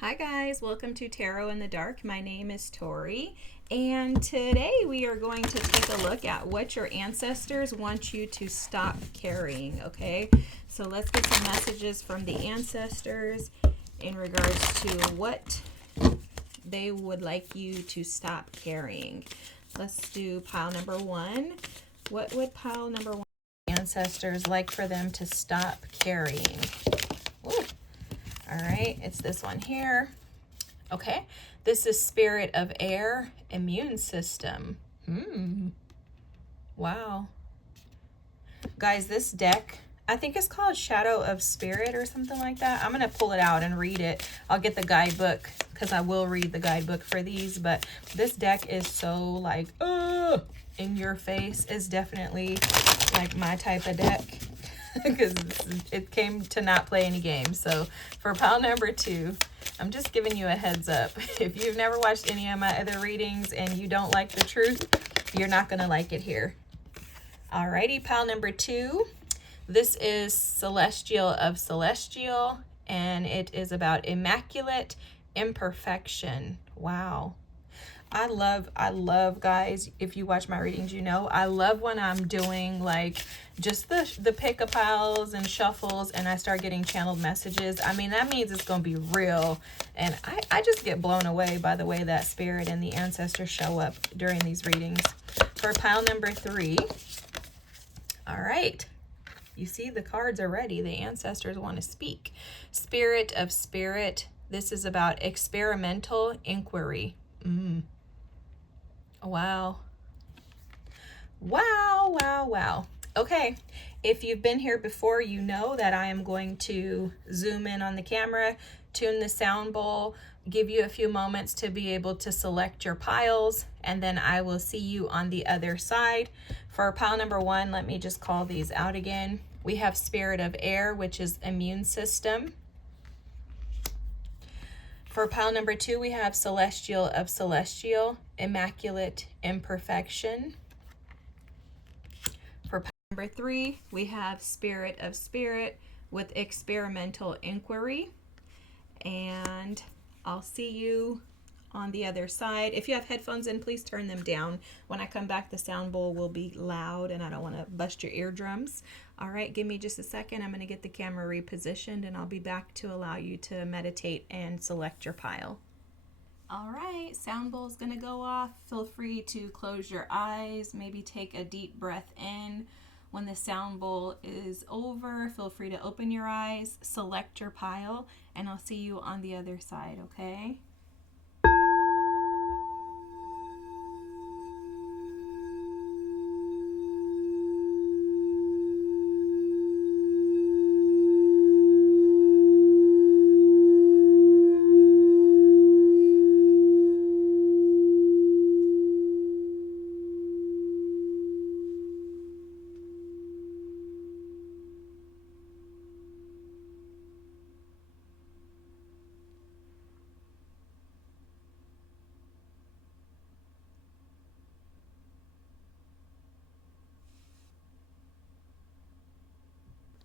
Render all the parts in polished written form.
Hi guys, welcome to Tarot in the Dark. My name is Tori, and today we are going to take a look at what your ancestors want you to stop carrying, okay? So let's get some messages from the ancestors in regards to what they would like you to stop carrying. Let's do pile number one. What would pile number one ancestors like for them to stop carrying? Ooh. All right, it's this one here. Okay, this is spirit of air, immune system. Wow. Guys, this deck, I think it's called Shadow of Spirit or something like that. I'm going to pull it out and read it. I'll get the guidebook because I will read the guidebook for these. But this deck is so like, in your face. It's definitely like my type of deck. Because it came to not play any games. So for pile number two, I'm just giving you a heads up. If you've never watched any of my other readings and you don't like the truth, you're not going to like it here. Alrighty, pile number two. This is Celestial of Celestial, and it is about immaculate imperfection. Wow. I love guys, if you watch my readings, you know, I love when I'm doing like just the pick a piles and shuffles and I start getting channeled messages. I mean, that means it's going to be real. And I just get blown away by the way that spirit and the ancestors show up during these readings. For pile number three, all right. You see the cards are ready. The ancestors want to speak. Spirit of Spirit. This is about experimental inquiry. Wow. Wow, wow, wow. Okay, if you've been here before, you know that I am going to zoom in on the camera, tune the sound bowl, give you a few moments to be able to select your piles, and then I will see you on the other side. For pile number one, let me just call these out again. We have Spirit of Air, which is immune system. For pile number two, we have Celestial of Celestial, immaculate imperfection. For pile number three, we have Spirit of Spirit with experimental inquiry. And I'll see you on the other side. If you have headphones in, please turn them down. When I come back, the sound bowl will be loud and I don't want to bust your eardrums. All right, give me just a second. I'm going to get the camera repositioned and I'll be back to allow you to meditate and select your pile. All right, sound bowl is going to go off. Feel free to close your eyes, maybe take a deep breath in. When the sound bowl is over, feel free to open your eyes, select your pile, and I'll see you on the other side, okay?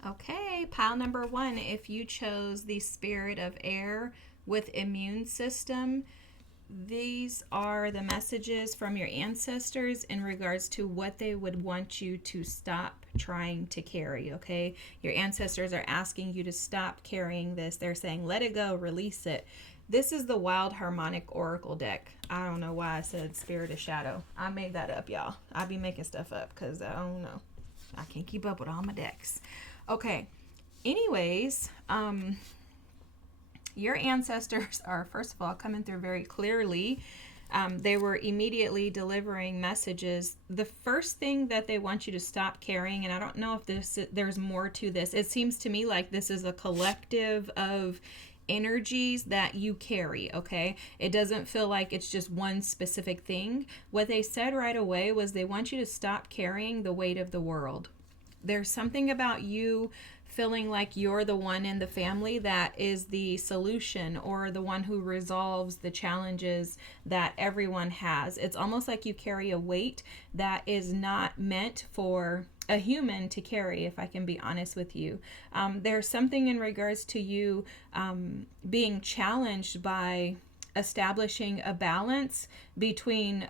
Okay, pile number one, if you chose the Spirit of Air with immune system, these are the messages from your ancestors in regards to what they would want you to stop trying to carry, okay? Your ancestors are asking you to stop carrying this. They're saying, let it go, release it. This is the Wild Harmonic Oracle deck. I don't know why I said Spirit of Shadow. I made that up, y'all. I be making stuff up because I don't know. I can't keep up with all my decks. Okay, anyways, your ancestors are, first of all, coming through very clearly. They were immediately delivering messages. The first thing that they want you to stop carrying, and I don't know if there's more to this. It seems to me like this is a collective of energies that you carry, okay? It doesn't feel like it's just one specific thing. What they said right away was they want you to stop carrying the weight of the world. There's something about you feeling like you're the one in the family that is the solution or the one who resolves the challenges that everyone has. It's almost like you carry a weight that is not meant for a human to carry, if I can be honest with you. There's something in regards to you being challenged by establishing a balance between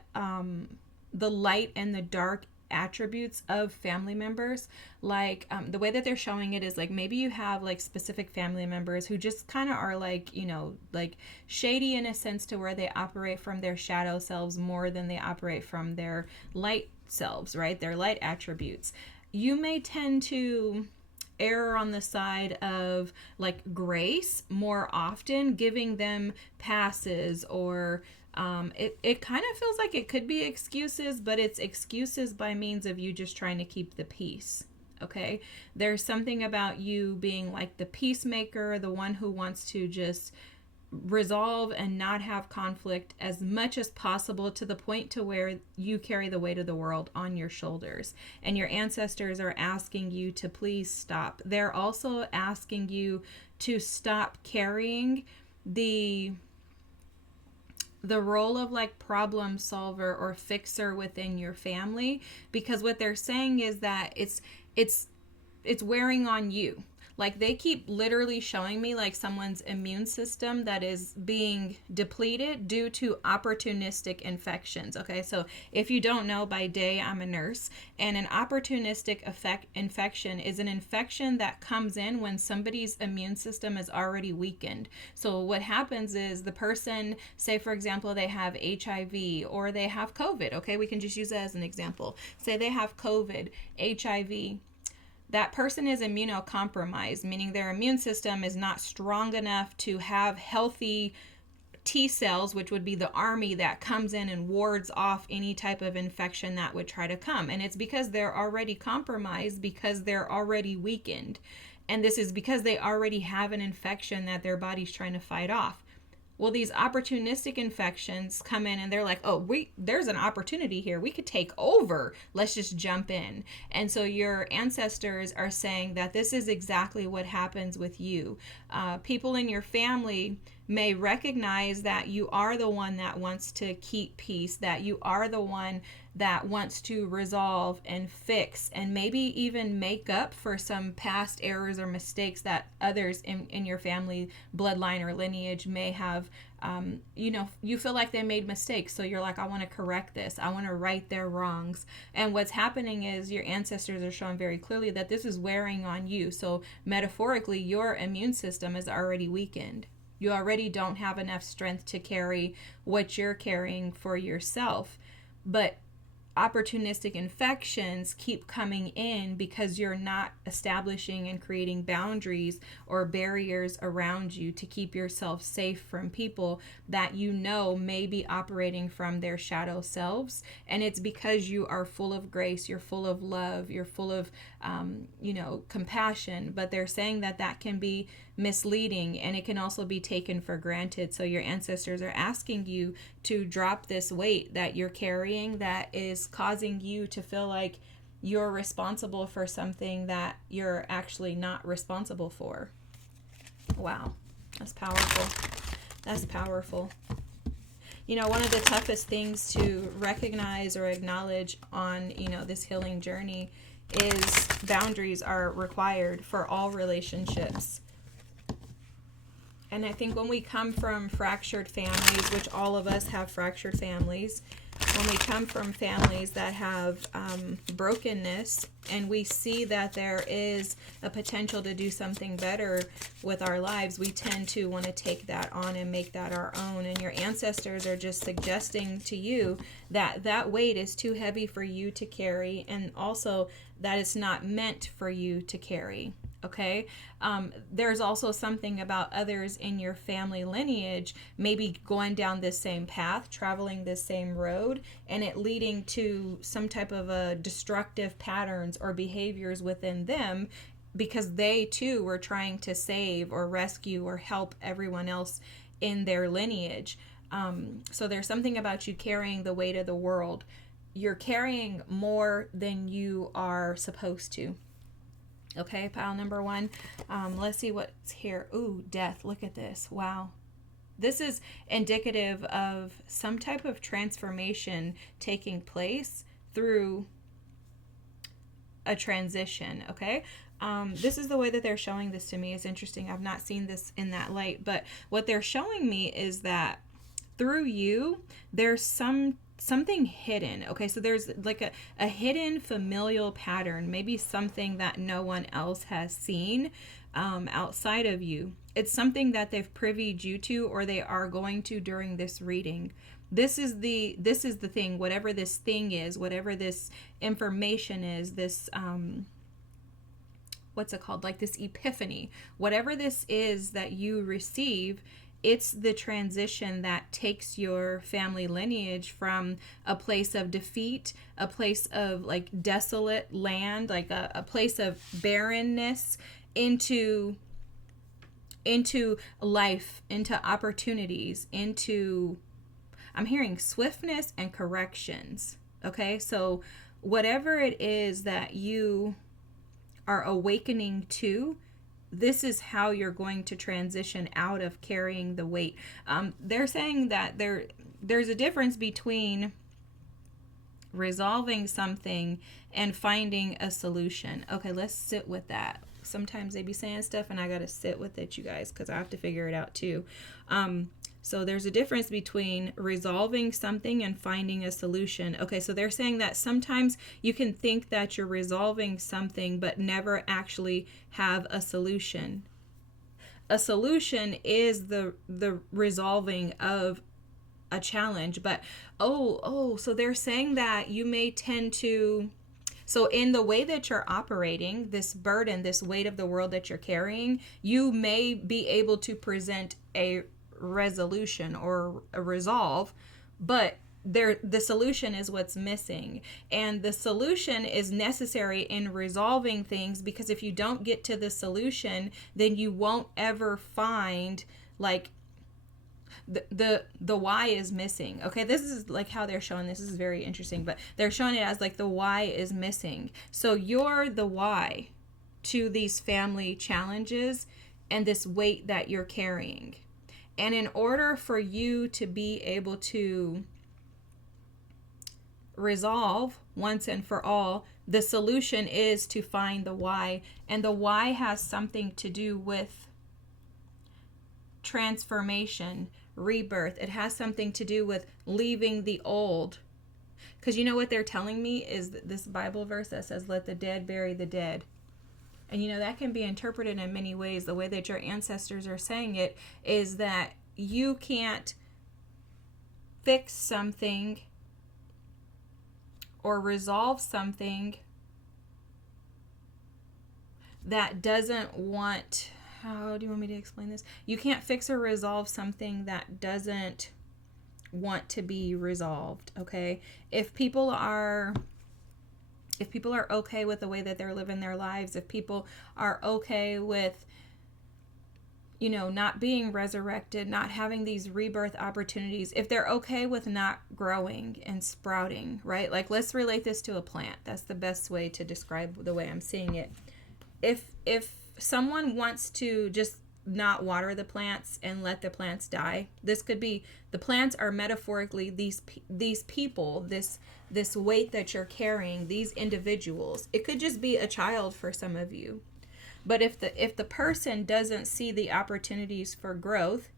the light and the dark attributes of family members. Like the way that they're showing it is like maybe you have like specific family members who just kind of are like, you know, like shady in a sense to where they operate from their shadow selves more than they operate from their light selves, right? Their light attributes. You may tend to err on the side of like grace more often, giving them passes, or it kind of feels like it could be excuses, but it's excuses by means of you just trying to keep the peace. Okay, there's something about you being like the peacemaker, the one who wants to just resolve and not have conflict as much as possible, to the point to where you carry the weight of the world on your shoulders, and your ancestors are asking you to please stop. They're also asking you to stop carrying the role of like problem solver or fixer within your family, because what they're saying is that it's wearing on you. Like they keep literally showing me like someone's immune system that is being depleted due to opportunistic infections. Okay, so if you don't know, by day I'm a nurse, and an opportunistic infection is an infection that comes in when somebody's immune system is already weakened. So what happens is the person, say for example, they have HIV or they have COVID. Okay, we can just use that as an example. Say they have COVID, HIV. That person is immunocompromised, meaning their immune system is not strong enough to have healthy T cells, which would be the army that comes in and wards off any type of infection that would try to come. And it's because they're already compromised, because they're already weakened. And this is because they already have an infection that their body's trying to fight off. Well, these opportunistic infections come in and they're like, oh, there's an opportunity here. We could take over. Let's just jump in. And so your ancestors are saying that this is exactly what happens with you. People in your family may recognize that you are the one that wants to keep peace, that you are the one that wants to resolve and fix and maybe even make up for some past errors or mistakes that others in your family bloodline or lineage may have. You feel like they made mistakes, so you're like, I want to correct this, I want to right their wrongs. And what's happening is your ancestors are showing very clearly that this is wearing on you. So metaphorically, your immune system is already weakened. You already don't have enough strength to carry what you're carrying for yourself. But opportunistic infections keep coming in because you're not establishing and creating boundaries or barriers around you to keep yourself safe from people that you know may be operating from their shadow selves. And it's because you are full of grace, you're full of love, you're full of compassion. But they're saying that that can be misleading, and it can also be taken for granted. So your ancestors are asking you to drop this weight that you're carrying that is causing you to feel like you're responsible for something that you're actually not responsible for. Wow, that's powerful. That's powerful. One of the toughest things to recognize or acknowledge on, this healing journey is boundaries are required for all relationships. And I think when we come from fractured families, which all of us have fractured families, when we come from families that have brokenness, and we see that there is a potential to do something better with our lives, we tend to want to take that on and make that our own. And your ancestors are just suggesting to you that that weight is too heavy for you to carry, and also that it's not meant for you to carry. Okay, there's also something about others in your family lineage maybe going down this same path, traveling this same road, and it leading to some type of a destructive patterns or behaviors within them, because they too were trying to save or rescue or help everyone else in their lineage. So there's something about you carrying the weight of the world. You're carrying more than you are supposed to. Okay, pile number one. Let's see what's here. Ooh, death. Look at this. Wow. This is indicative of some type of transformation taking place through a transition, okay? This is the way that they're showing this to me. It's interesting. I've not seen this in that light, but what they're showing me is that through you, there's something hidden. Okay, so there's like a hidden familial pattern, maybe something that no one else has seen outside of you. It's something that they've privied you to, or they are going to during this reading. This is the thing, whatever this thing is, whatever this information is, this what's it called, like this epiphany, whatever this is that you receive, it's the transition that takes your family lineage from a place of defeat, a place of like desolate land, like a place of barrenness, into life, into opportunities, into, I'm hearing swiftness and corrections. Okay, so whatever it is that you are awakening to, this is how you're going to transition out of carrying the weight. They're saying that there's a difference between resolving something and finding a solution. Okay, let's sit with that. Sometimes they be saying stuff and I gotta sit with it, you guys, because I have to figure it out too. So there's a difference between resolving something and finding a solution. Okay, so they're saying that sometimes you can think that you're resolving something but never actually have a solution. A solution is the resolving of a challenge, but so they're saying that you may tend to, so in the way that you're operating, this burden, this weight of the world that you're carrying, you may be able to present a resolution or a resolve, but the solution is what's missing. And the solution is necessary in resolving things, because if you don't get to the solution, then you won't ever find, like, the why is missing. Okay, this is like how they're showing this. This is very interesting, but they're showing it as like the why is missing. So you're the why to these family challenges and this weight that you're carrying. And in order for you to be able to resolve once and for all, the solution is to find the why. And the why has something to do with transformation, rebirth. It has something to do with leaving the old. Because you know what they're telling me is this Bible verse that says, let the dead bury the dead. And you know, that can be interpreted in many ways. The way that your ancestors are saying it is that you can't fix something or resolve something that doesn't want, how do you want me to explain this? You can't fix or resolve something that doesn't want to be resolved, okay? If people are okay with the way that they're living their lives, if people are okay with, you know, not being resurrected, not having these rebirth opportunities, if they're okay with not growing and sprouting, right? Like, let's relate this to a plant. That's the best way to describe the way I'm seeing it. If someone wants to just not water the plants and let the plants die, this could be, the plants are metaphorically these people, this weight that you're carrying, these individuals. It could just be a child for some of you. But if the person doesn't see the opportunities for growth,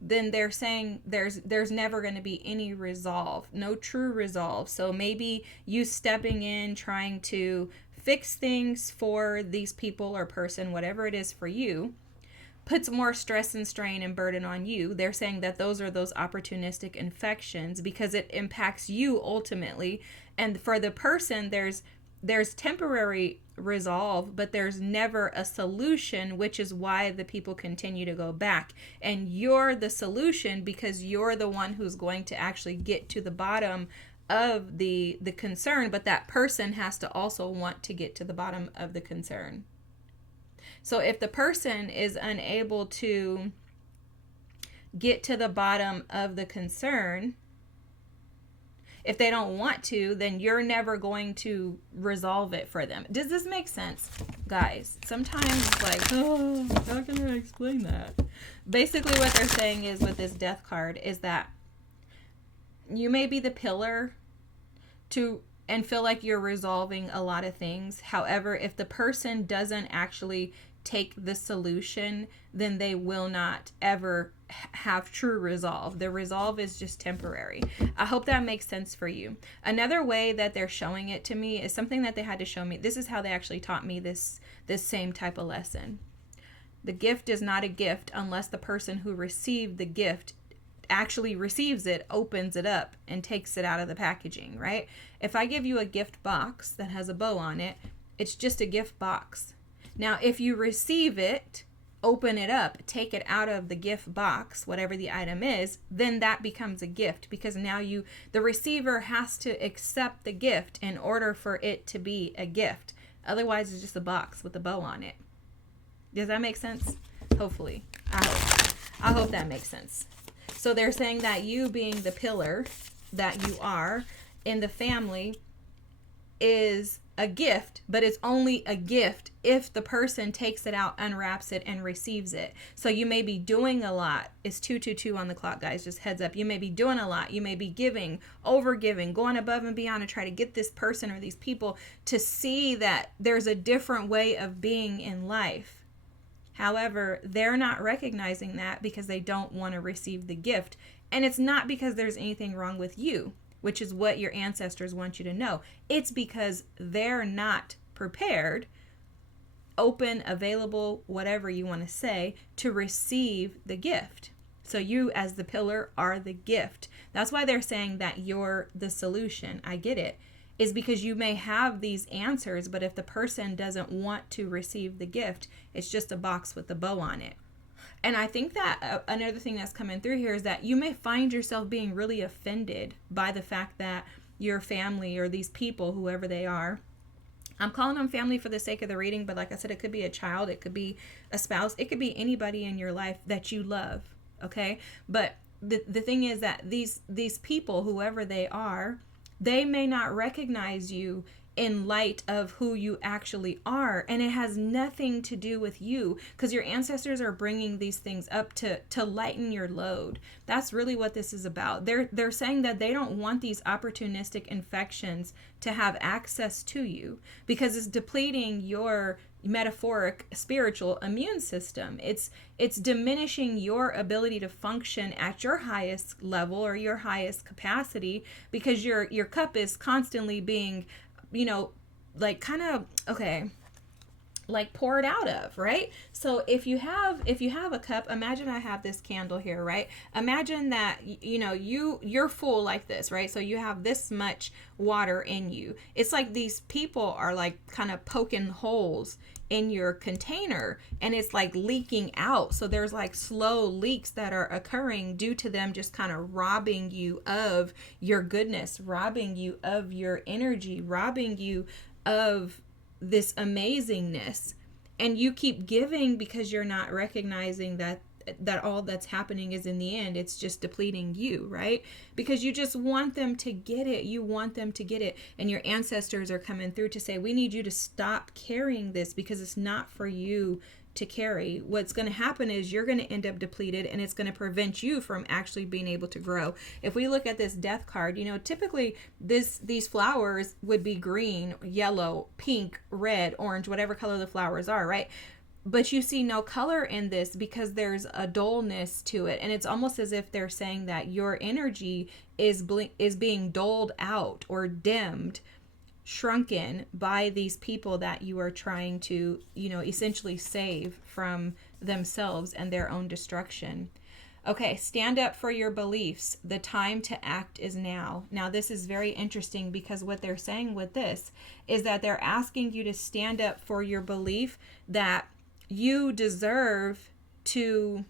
then they're saying there's never going to be any resolve, no true resolve. So maybe you stepping in, trying to fix things for these people or person, whatever it is for you, puts more stress and strain and burden on you. They're saying that those are those opportunistic infections because it impacts you ultimately. And for the person, there's temporary resolve, but there's never a solution, which is why the people continue to go back. And you're the solution because you're the one who's going to actually get to the bottom of the concern, but that person has to also want to get to the bottom of the concern. So if the person is unable to get to the bottom of the concern, if they don't want to, then you're never going to resolve it for them. Does this make sense, guys? Sometimes it's like, oh, how can I explain that? Basically what they're saying is with this death card is that you may be the pillar to and feel like you're resolving a lot of things. However, if the person doesn't actually take the solution, then they will not ever have true resolve. The resolve is just temporary. I hope that makes sense for you. Another way that they're showing it to me is something that they had to show me. This is how they actually taught me this same type of lesson. The gift is not a gift unless the person who received the gift actually receives it, opens it up, and takes it out of the packaging, right? If I give you a gift box that has a bow on it, it's just a gift box. Now, if you receive it, open it up, take it out of the gift box, whatever the item is, then that becomes a gift, because now the receiver has to accept the gift in order for it to be a gift. Otherwise, it's just a box with a bow on it. Does that make sense? Hopefully. I hope that makes sense. So they're saying that you being the pillar that you are in the family is a gift, but it's only a gift if the person takes it out, unwraps it, and receives it. So you may be doing a lot. It's 222 on the clock, guys. Just heads up. You may be doing a lot. You may be giving, over giving, going above and beyond to try to get this person or these people to see that there's a different way of being in life. However, they're not recognizing that because they don't want to receive the gift. And it's not because there's anything wrong with you, which is what your ancestors want you to know. It's because they're not prepared, open, available, whatever you want to say, to receive the gift. So you as the pillar are the gift. That's why they're saying that you're the solution. I get it. Is because you may have these answers, but if the person doesn't want to receive the gift, it's just a box with a bow on it. And I think that another thing that's coming through here is that you may find yourself being really offended by the fact that your family or these people, whoever they are, I'm calling them family for the sake of the reading, but like I said, it could be a child, it could be a spouse, it could be anybody in your life that you love, okay? But the thing is that these people, whoever they are, they may not recognize you in light of who you actually are, and it has nothing to do with you, because your ancestors are bringing these things up to lighten your load. That's really what this is about. They're saying that they don't want these opportunistic infections to have access to you, because it's depleting your metaphoric spiritual immune system. It's diminishing your ability to function at your highest level or your highest capacity, because your cup is constantly being, like kind of, like poured out of, right? So if you have a cup, imagine I have this candle here, right? Imagine that, you're full like this, right? So you have this much water in you. It's like these people are like kind of poking holes in your container, and it's like leaking out. So there's like slow leaks that are occurring due to them just kind of robbing you of your goodness, robbing you of your energy, robbing you of this amazingness. And you keep giving because you're not recognizing that all that's happening is, in the end, it's just depleting you, right? Because you just want them to get it. You want them to get it. And your ancestors are coming through to say, we need you to stop carrying this because it's not for you to carry. What's going to happen is you're going to end up depleted, and it's going to prevent you from actually being able to grow. If we look at this death card, typically these flowers would be green, yellow, pink, red, orange, whatever color the flowers are, right? But you see no color in this because there's a dullness to it. And it's almost as if they're saying that your energy is being doled out or dimmed, shrunken by these people that you are trying to, essentially save from themselves and their own destruction. Okay, stand up for your beliefs. The time to act is now. Now, this is very interesting because what they're saying with this is that they're asking you to stand up for your belief that you deserve to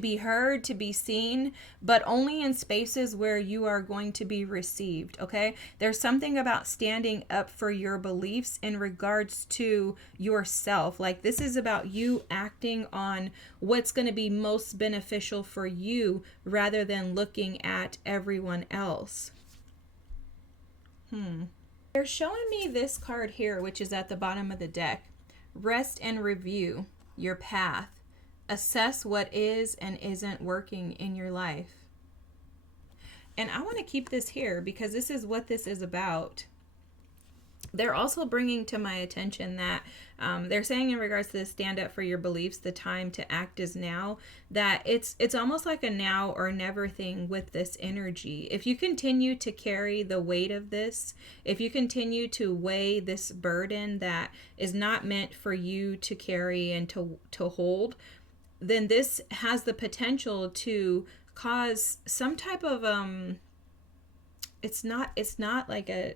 be heard, to be seen, but only in spaces where you are going to be received, okay? There's something about standing up for your beliefs in regards to yourself. Like, this is about you acting on what's going to be most beneficial for you rather than looking at everyone else. They're showing me this card here, which is at the bottom of the deck. Rest and review your path. Assess what is and isn't working in your life. And I want to keep this here because this is what this is about. they're also bringing to my attention that they're saying in regards to the stand up for your beliefs, the time to act is now, that it's almost like a now or never thing with this energy. If you continue to carry the weight of this, if you continue to weigh this burden that is not meant for you to carry and to hold, then this has the potential to cause some type of it's not like a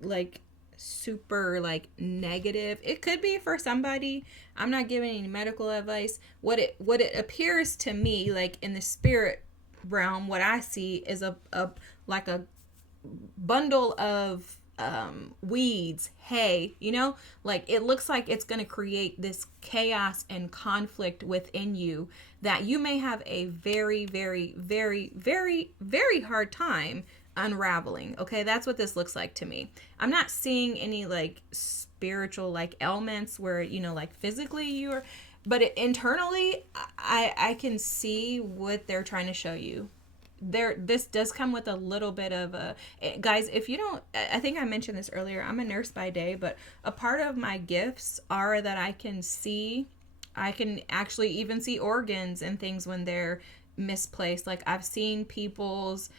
like super like negative. It could be for somebody. I'm not giving any medical advice. What it appears to me, like in the spirit realm, what I see is a like a bundle of weeds, hay, like it looks like it's going to create this chaos and conflict within you that you may have a very, very, very, very, very hard time unraveling. Okay, that's what this looks like to me. I'm not seeing any like spiritual like ailments where like physically you're, but internally I can see what they're trying to show you. This does come with a little bit of a, guys, if you don't, I think I mentioned this earlier, I'm a nurse by day, but a part of my gifts are that I can actually even see organs and things when they're misplaced. Like I've seen people's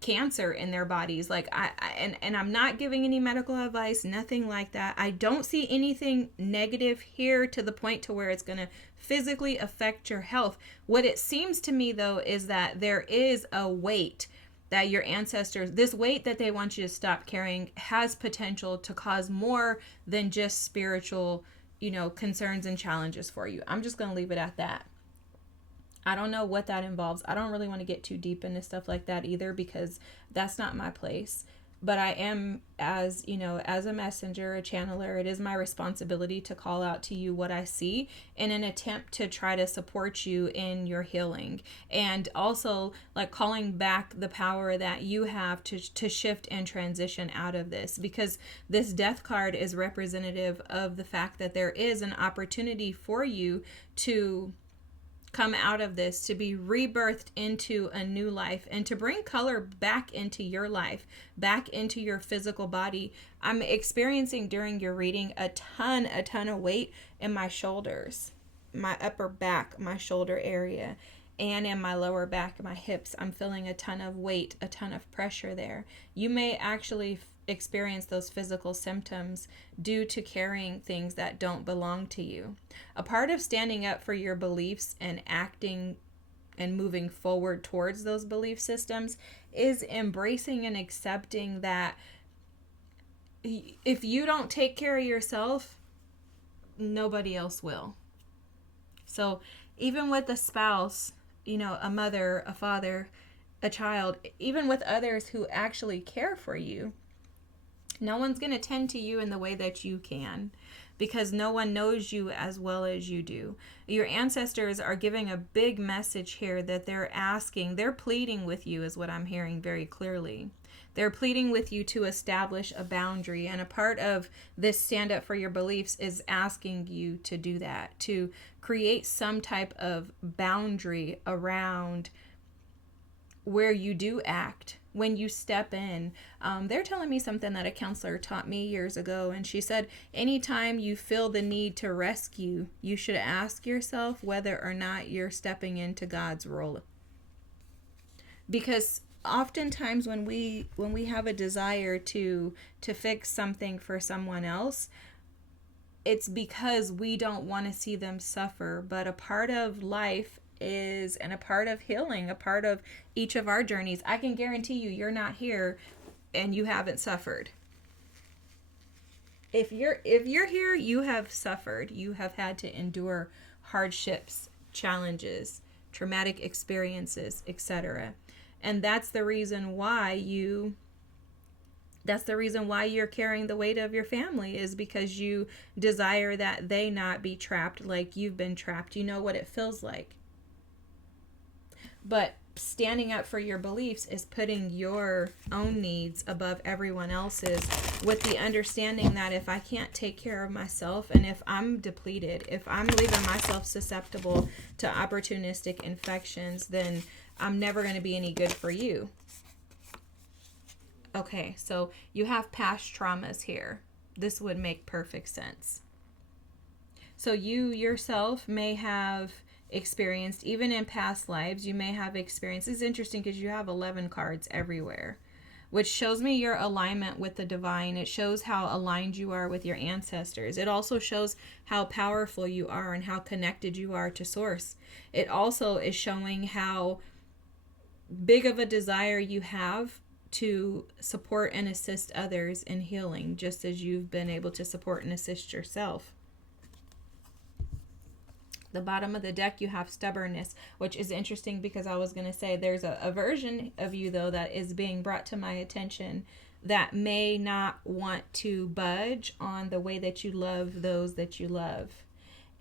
cancer in their bodies. Like and I'm not giving any medical advice, nothing like that. I don't see anything negative here to the point to where it's going to physically affect your health. What it seems to me though is that there is a weight that your ancestors, this weight that they want you to stop carrying, has potential to cause more than just spiritual, concerns and challenges for you. I'm just going to leave it at that. I don't know what that involves. I don't really want to get too deep into stuff like that either, because that's not my place. But I am, as a messenger, a channeler, it is my responsibility to call out to you what I see in an attempt to try to support you in your healing. And also like calling back the power that you have to shift and transition out of this, because this death card is representative of the fact that there is an opportunity for you to come out of this, to be rebirthed into a new life, and to bring color back into your life, back into your physical body. I'm experiencing during your reading a ton of weight in my shoulders, my upper back, my shoulder area, and in my lower back, my hips. I'm feeling a ton of weight, a ton of pressure there. You may actually experience those physical symptoms due to carrying things that don't belong to you. A part of standing up for your beliefs and acting and moving forward towards those belief systems is embracing and accepting that if you don't take care of yourself, nobody else will. So even with a spouse, a mother, a father, a child, even with others who actually care for you, no one's going to tend to you in the way that you can, because no one knows you as well as you do. Your ancestors are giving a big message here that they're pleading with you, is what I'm hearing very clearly. They're pleading with you to establish a boundary, and a part of this stand up for your beliefs is asking you to do that, to create some type of boundary around where you do act, when you step in. They're telling me something that a counselor taught me years ago, and she said anytime you feel the need to rescue, you should ask yourself whether or not you're stepping into God's role. Because oftentimes when we have a desire to fix something for someone else, it's because we don't want to see them suffer. But a part of life is, and a part of healing, a part of each of our journeys, I can guarantee you're not here and you haven't suffered. If you're here, you have suffered. You have had to endure hardships, challenges, traumatic experiences, etc. And that's the reason why you're carrying the weight of your family, is because you desire that they not be trapped like you've been trapped. You know what it feels like. But standing up for your beliefs is putting your own needs above everyone else's, with the understanding that if I can't take care of myself, and if I'm depleted, if I'm leaving myself susceptible to opportunistic infections, then I'm never going to be any good for you. Okay, so you have past traumas here. This would make perfect sense. So you yourself may have experienced, even in past lives, you may have experienced. It's interesting because you have 11 cards everywhere, which shows me your alignment with the divine. It shows how aligned you are with your ancestors. It also shows how powerful you are and how connected you are to source. It also is showing how big of a desire you have to support and assist others in healing, just as you've been able to support and assist yourself. The bottom of the deck, you have stubbornness, which is interesting because I was going to say there's a version of you, though, that is being brought to my attention that may not want to budge on the way that you love those that you love.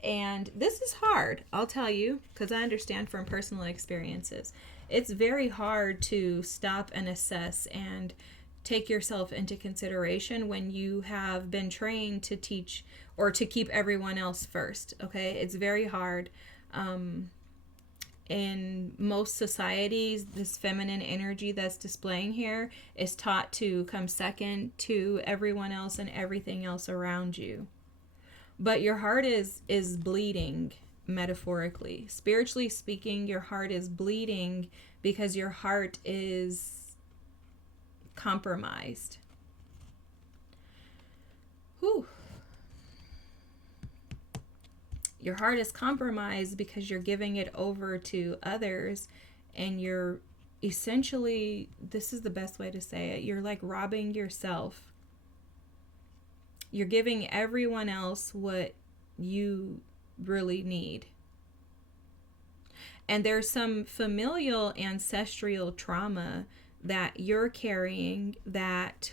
And this is hard, I'll tell you, because I understand from personal experiences. It's very hard to stop and assess and take yourself into consideration when you have been trained to teach or to keep everyone else first. Okay, it's very hard. In most societies, this feminine energy that's displaying here is taught to come second to everyone else and everything else around you. But your heart is bleeding, metaphorically. Spiritually speaking, your heart is bleeding because your heart is compromised. Whew. Your heart is compromised because you're giving it over to others, and you're essentially, this is the best way to say it, you're like robbing yourself. You're giving everyone else what you really need. And there's some familial ancestral trauma that you're carrying that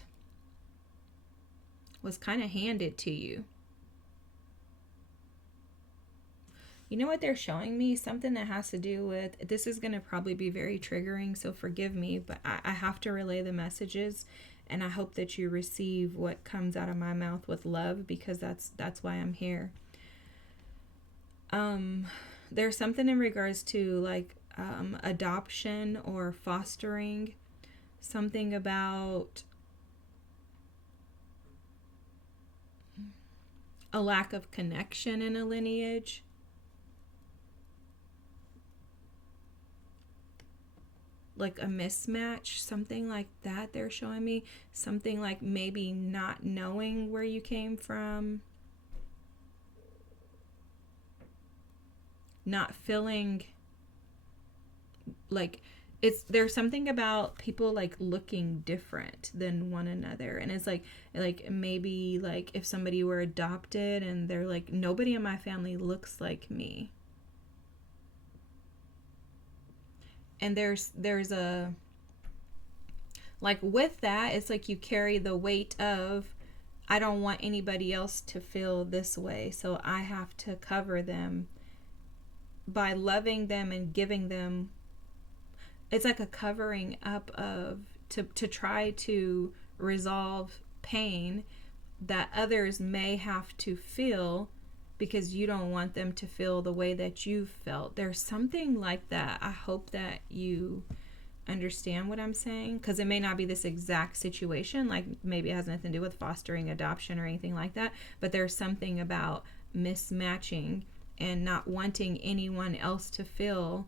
was kind of handed to you. You know what they're showing me? Something that has to do with, this is going to probably be very triggering, so forgive me, but I have to relay the messages, and I hope that you receive what comes out of my mouth with love, because that's why I'm here. There's something in regards to like adoption or fostering, something about a lack of connection in a lineage. Like a mismatch, something like that they're showing me. Something like maybe not knowing where you came from. Not feeling like there's something about people like looking different than one another. And it's like maybe like if somebody were adopted and they're like, nobody in my family looks like me. And there's a, like with that, it's like you carry the weight of, I don't want anybody else to feel this way, so I have to cover them by loving them and giving them. It's like a covering up of, to try to resolve pain that others may have to feel, because you don't want them to feel the way that you felt. There's something like that. I hope that you understand what I'm saying, because it may not be this exact situation, like maybe it has nothing to do with fostering, adoption, or anything like that, but there's something about mismatching and not wanting anyone else to feel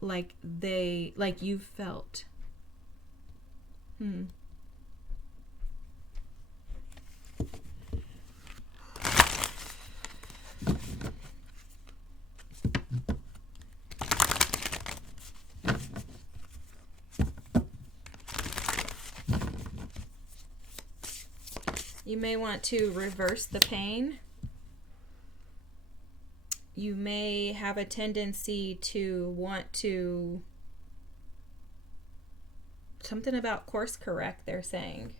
like you felt. You may want to reverse the pain. You may have a tendency to want to, something about course correct, they're saying.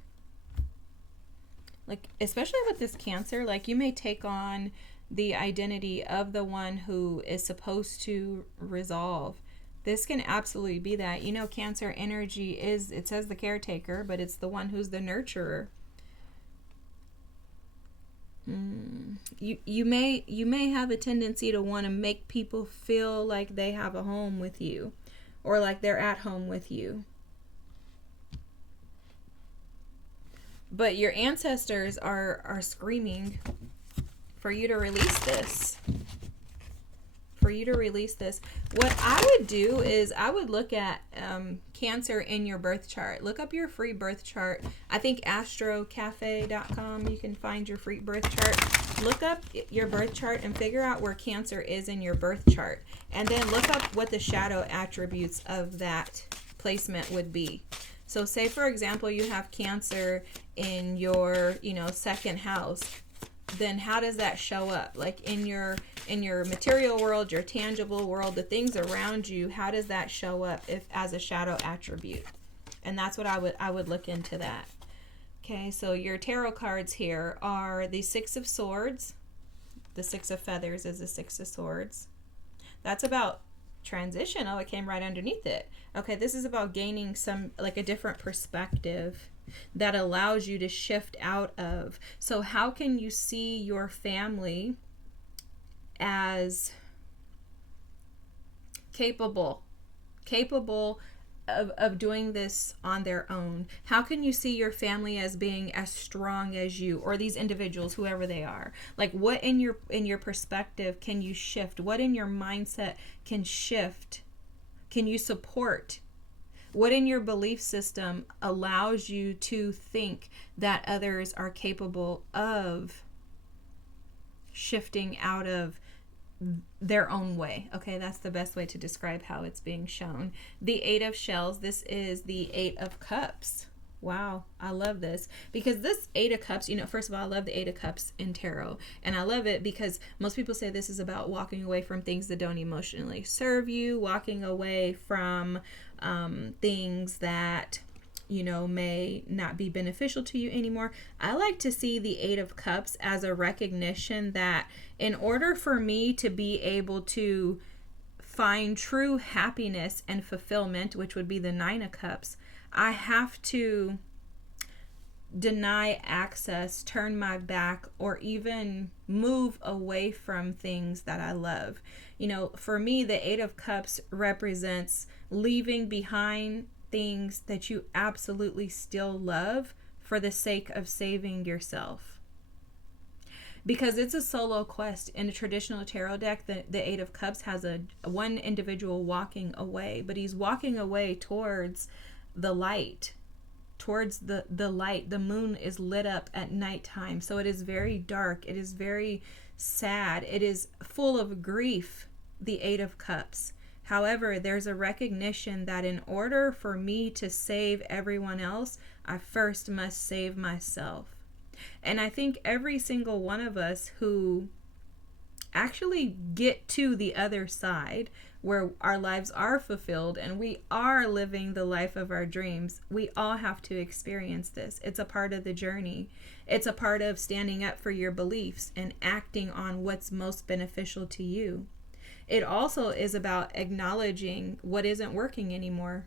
Like, especially with this Cancer, like you may take on the identity of the one who is supposed to resolve. This can absolutely be that. You know, Cancer energy is, it says the caretaker, but it's the one who's the nurturer. You may have a tendency to want to make people feel like they have a home with you, or like they're at home with you. But your ancestors are screaming for you to release this. For you to release this. What I would do is I would look at Cancer in your birth chart. Look up your free birth chart. I think astrocafe.com, you can find your free birth chart. Look up your birth chart and figure out where Cancer is in your birth chart. And then look up what the shadow attributes of that placement would be. So say, for example, you have Cancer in your, second house. Then how does that show up? Like in your material world, your tangible world, the things around you, how does that show up if as a shadow attribute? And that's what I would look into that. Okay, so your tarot cards here are the Six of Swords. The Six of Feathers is the Six of Swords. That's about transition. Oh, it came right underneath it. Okay, this is about gaining some, like, a different perspective that allows you to shift out of. So how can you see your family as capable of doing this on their own? How can you see your family as being as strong as you, or these individuals, whoever they are? Like, what in your perspective can you shift? What in your mindset can shift? Can you support? What in your belief system allows you to think that others are capable of shifting out of their own way? Okay, that's the best way to describe how it's being shown. The Eight of Shells, this is the Eight of Cups. Wow, I love this, because this Eight of Cups, first of all, I love the Eight of Cups in tarot, and I love it because most people say this is about walking away from things that don't emotionally serve you, walking away from things that may not be beneficial to you anymore. I like to see the Eight of Cups as a recognition that in order for me to be able to find true happiness and fulfillment, which would be the Nine of Cups, I have to deny access, turn my back, or even move away from things that I love. For me, the Eight of Cups represents leaving behind things that you absolutely still love for the sake of saving yourself. Because it's a solo quest. In a traditional tarot deck, the Eight of Cups has one individual walking away, but he's walking away towards the light, towards the light. The moon is lit up at nighttime, so it is very dark. It is very sad. It is full of grief, the Eight of Cups. However, there's a recognition that in order for me to save everyone else, I first must save myself. And I think every single one of us who actually get to the other side, where our lives are fulfilled and we are living the life of our dreams, we all have to experience this. It's a part of the journey. It's a part of standing up for your beliefs and acting on what's most beneficial to you. It also is about acknowledging what isn't working anymore.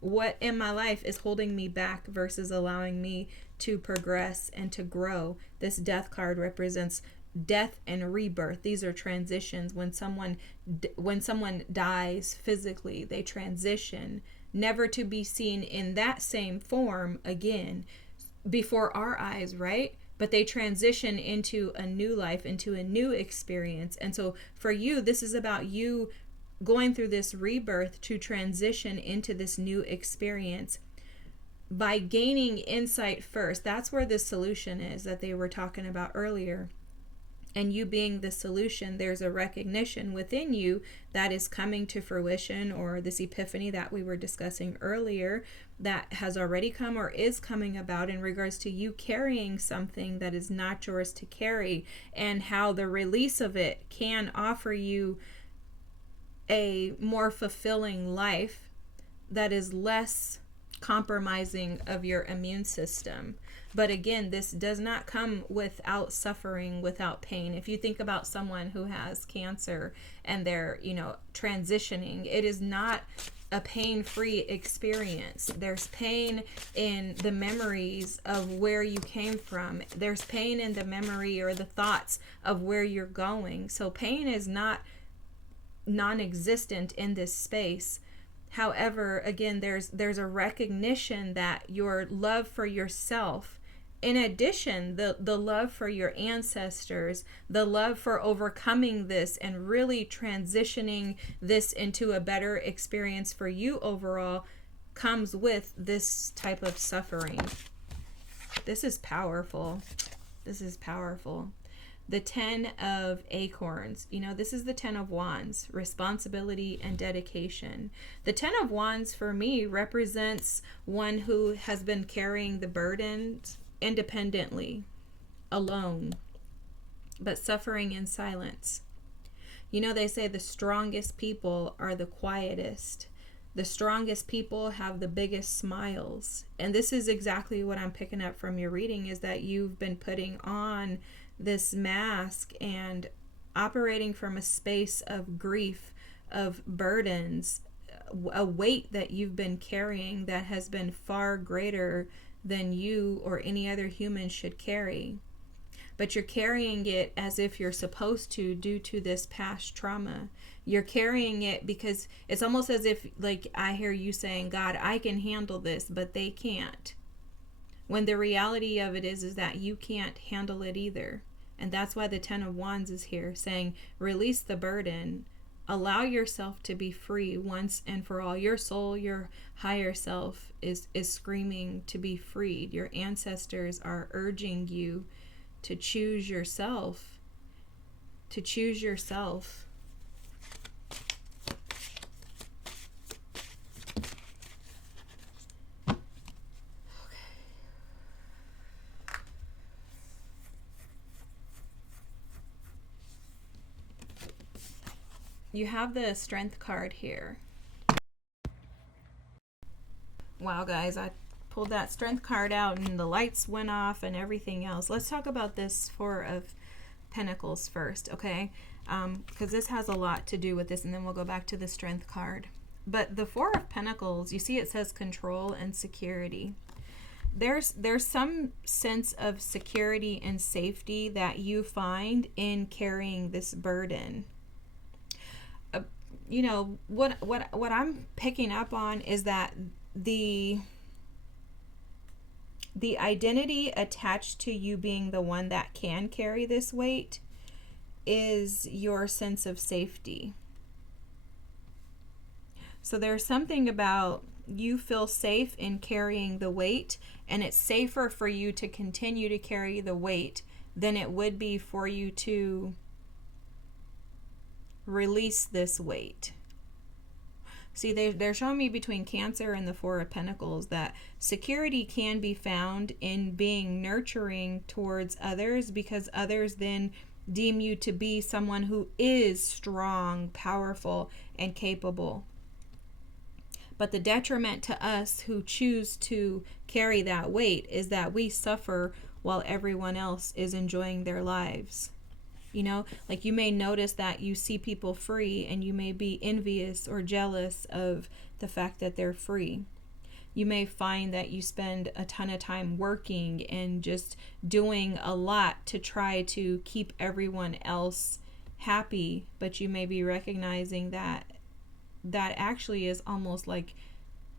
What in my life is holding me back versus allowing me to progress and to grow. This Death card represents death and rebirth. These are transitions. When someone dies physically, they transition, never to be seen in that same form again before our eyes, right? But they transition into a new life, into a new experience. And so for you, this is about you going through this rebirth to transition into this new experience by gaining insight first. That's where the solution is that they were talking about earlier. And you being the solution, there's a recognition within you that is coming to fruition, or this epiphany that we were discussing earlier that has already come or is coming about in regards to you carrying something that is not yours to carry, and how the release of it can offer you a more fulfilling life that is less compromising of your immune system. But again, this does not come without suffering, without pain. If you think about someone who has cancer and they're, transitioning, it is not a pain-free experience. There's pain in the memories of where you came from. There's pain in the memory or the thoughts of where you're going. So pain is not non-existent in this space. However, again, there's a recognition that your love for yourself in addition, the love for your ancestors, the love for overcoming this and really transitioning this into a better experience for you overall comes with this type of suffering. This is powerful. This is powerful. The 10 of Acorns. You know, this is the 10 of Wands, responsibility and dedication. The 10 of Wands for me represents one who has been carrying the burdens independently, alone, but suffering in silence. You know, they say the strongest people are the quietest. The strongest people have the biggest smiles. And this is exactly what I'm picking up from your reading, is that you've been putting on this mask and operating from a space of grief, of burdens, a weight that you've been carrying that has been far greater than you or any other human should carry. But you're carrying it as if you're supposed to, due to this past trauma. You're carrying it because it's almost as if, like, I hear you saying, God, I can handle this, but they can't. When the reality of it is that you can't handle it either. And that's why the 10 of Wands is here, saying, release the burden. Allow yourself to be free once and for all. Your soul, your higher self is screaming to be freed. Your ancestors are urging you to choose yourself. To choose yourself. You have the Strength card here. Wow, guys, I pulled that Strength card out and the lights went off and everything else. Let's talk about this Four of Pentacles first, okay? Because this has a lot to do with this, and then we'll go back to the Strength card. But the Four of Pentacles, you see it says control and security. There's some sense of security and safety that you find in carrying this burden. You know, what I'm picking up on is that the identity attached to you being the one that can carry this weight is your sense of safety. So there's something about you feel safe in carrying the weight, and it's safer for you to continue to carry the weight than it would be for you to release this weight. See, they're showing me between Cancer and the Four of Pentacles that security can be found in being nurturing towards others, because others then deem you to be someone who is strong, powerful, and capable. But the detriment to us who choose to carry that weight is that we suffer while everyone else is enjoying their lives. You know, like you may notice that you see people free and you may be envious or jealous of the fact that they're free. You may find that you spend a ton of time working and just doing a lot to try to keep everyone else happy, but you may be recognizing that that actually is almost like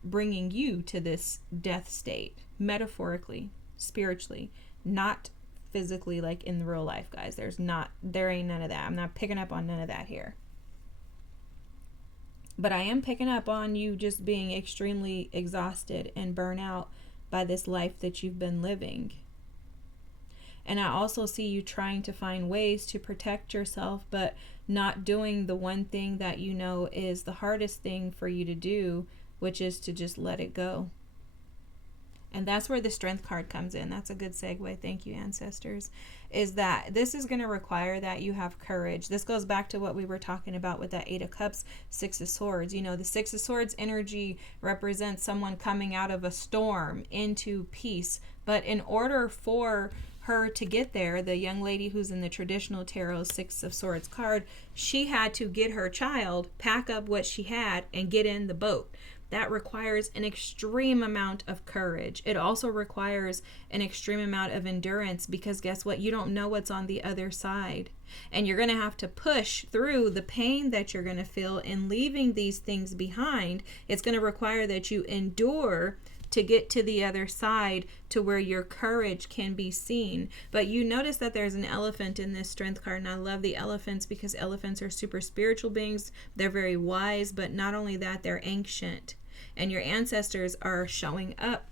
bringing you to this death state, metaphorically, spiritually, not physically, like in real life, guys. There ain't none of that. I'm not picking up on none of that here. But I am picking up on you just being extremely exhausted and burnt out by this life that you've been living. And I also see you trying to find ways to protect yourself, but not doing the one thing that you know is the hardest thing for you to do, which is to just let it go. And that's where the Strength card comes in. That's a good segue. Thank you, ancestors. Is that this is going to require that you have courage. This goes back to what we were talking about with that Eight of Cups, Six of Swords. You know, the Six of Swords energy represents someone coming out of a storm into peace. But in order for her to get there, the young lady who's in the traditional tarot Six of Swords card, she had to get her child, pack up what she had, and get in the boat. That requires an extreme amount of courage. It also requires an extreme amount of endurance, because guess what? You don't know what's on the other side. And you're going to have to push through the pain that you're going to feel in leaving these things behind. It's going to require that you endure to get to the other side to where your courage can be seen. But you notice that there's an elephant in this strength card, and I love the elephants because elephants are super spiritual beings. They're very wise, but not only that, they're ancient. And your ancestors are showing up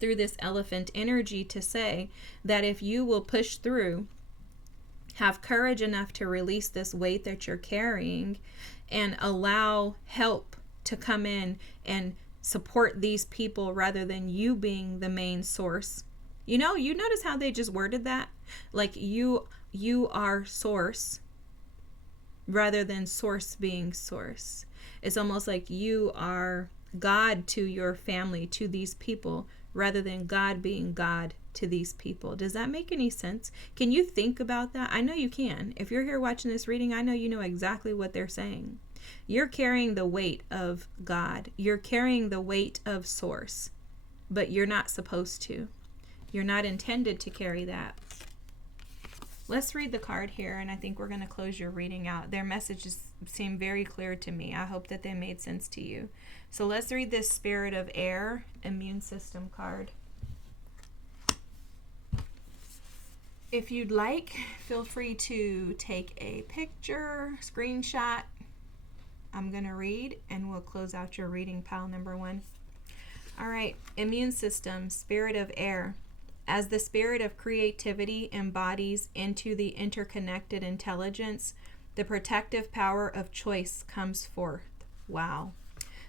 through this elephant energy to say that if you will push through, have courage enough to release this weight that you're carrying and allow help to come in and support these people rather than you being the main source. You know, you notice how they just worded that? Like you are source rather than source being source. It's almost like you are God to your family, to these people, rather than God being God to these people. Does that make any sense? Can you think about that? I know you can. If you're here watching this reading, I know you know exactly what they're saying. You're carrying the weight of God. You're carrying the weight of source, but you're not supposed to. You're not intended to carry that. Let's read the card here, and I think we're going to close your reading out. Their messages seem very clear to me. I hope that they made sense to you. So let's read this Spirit of Air Immune System card. If you'd like, feel free to take a picture, screenshot. I'm going to read, and we'll close out your reading, pile number 1. All right, immune system, Spirit of Air. As the spirit of creativity embodies into the interconnected intelligence, the protective power of choice comes forth. Wow.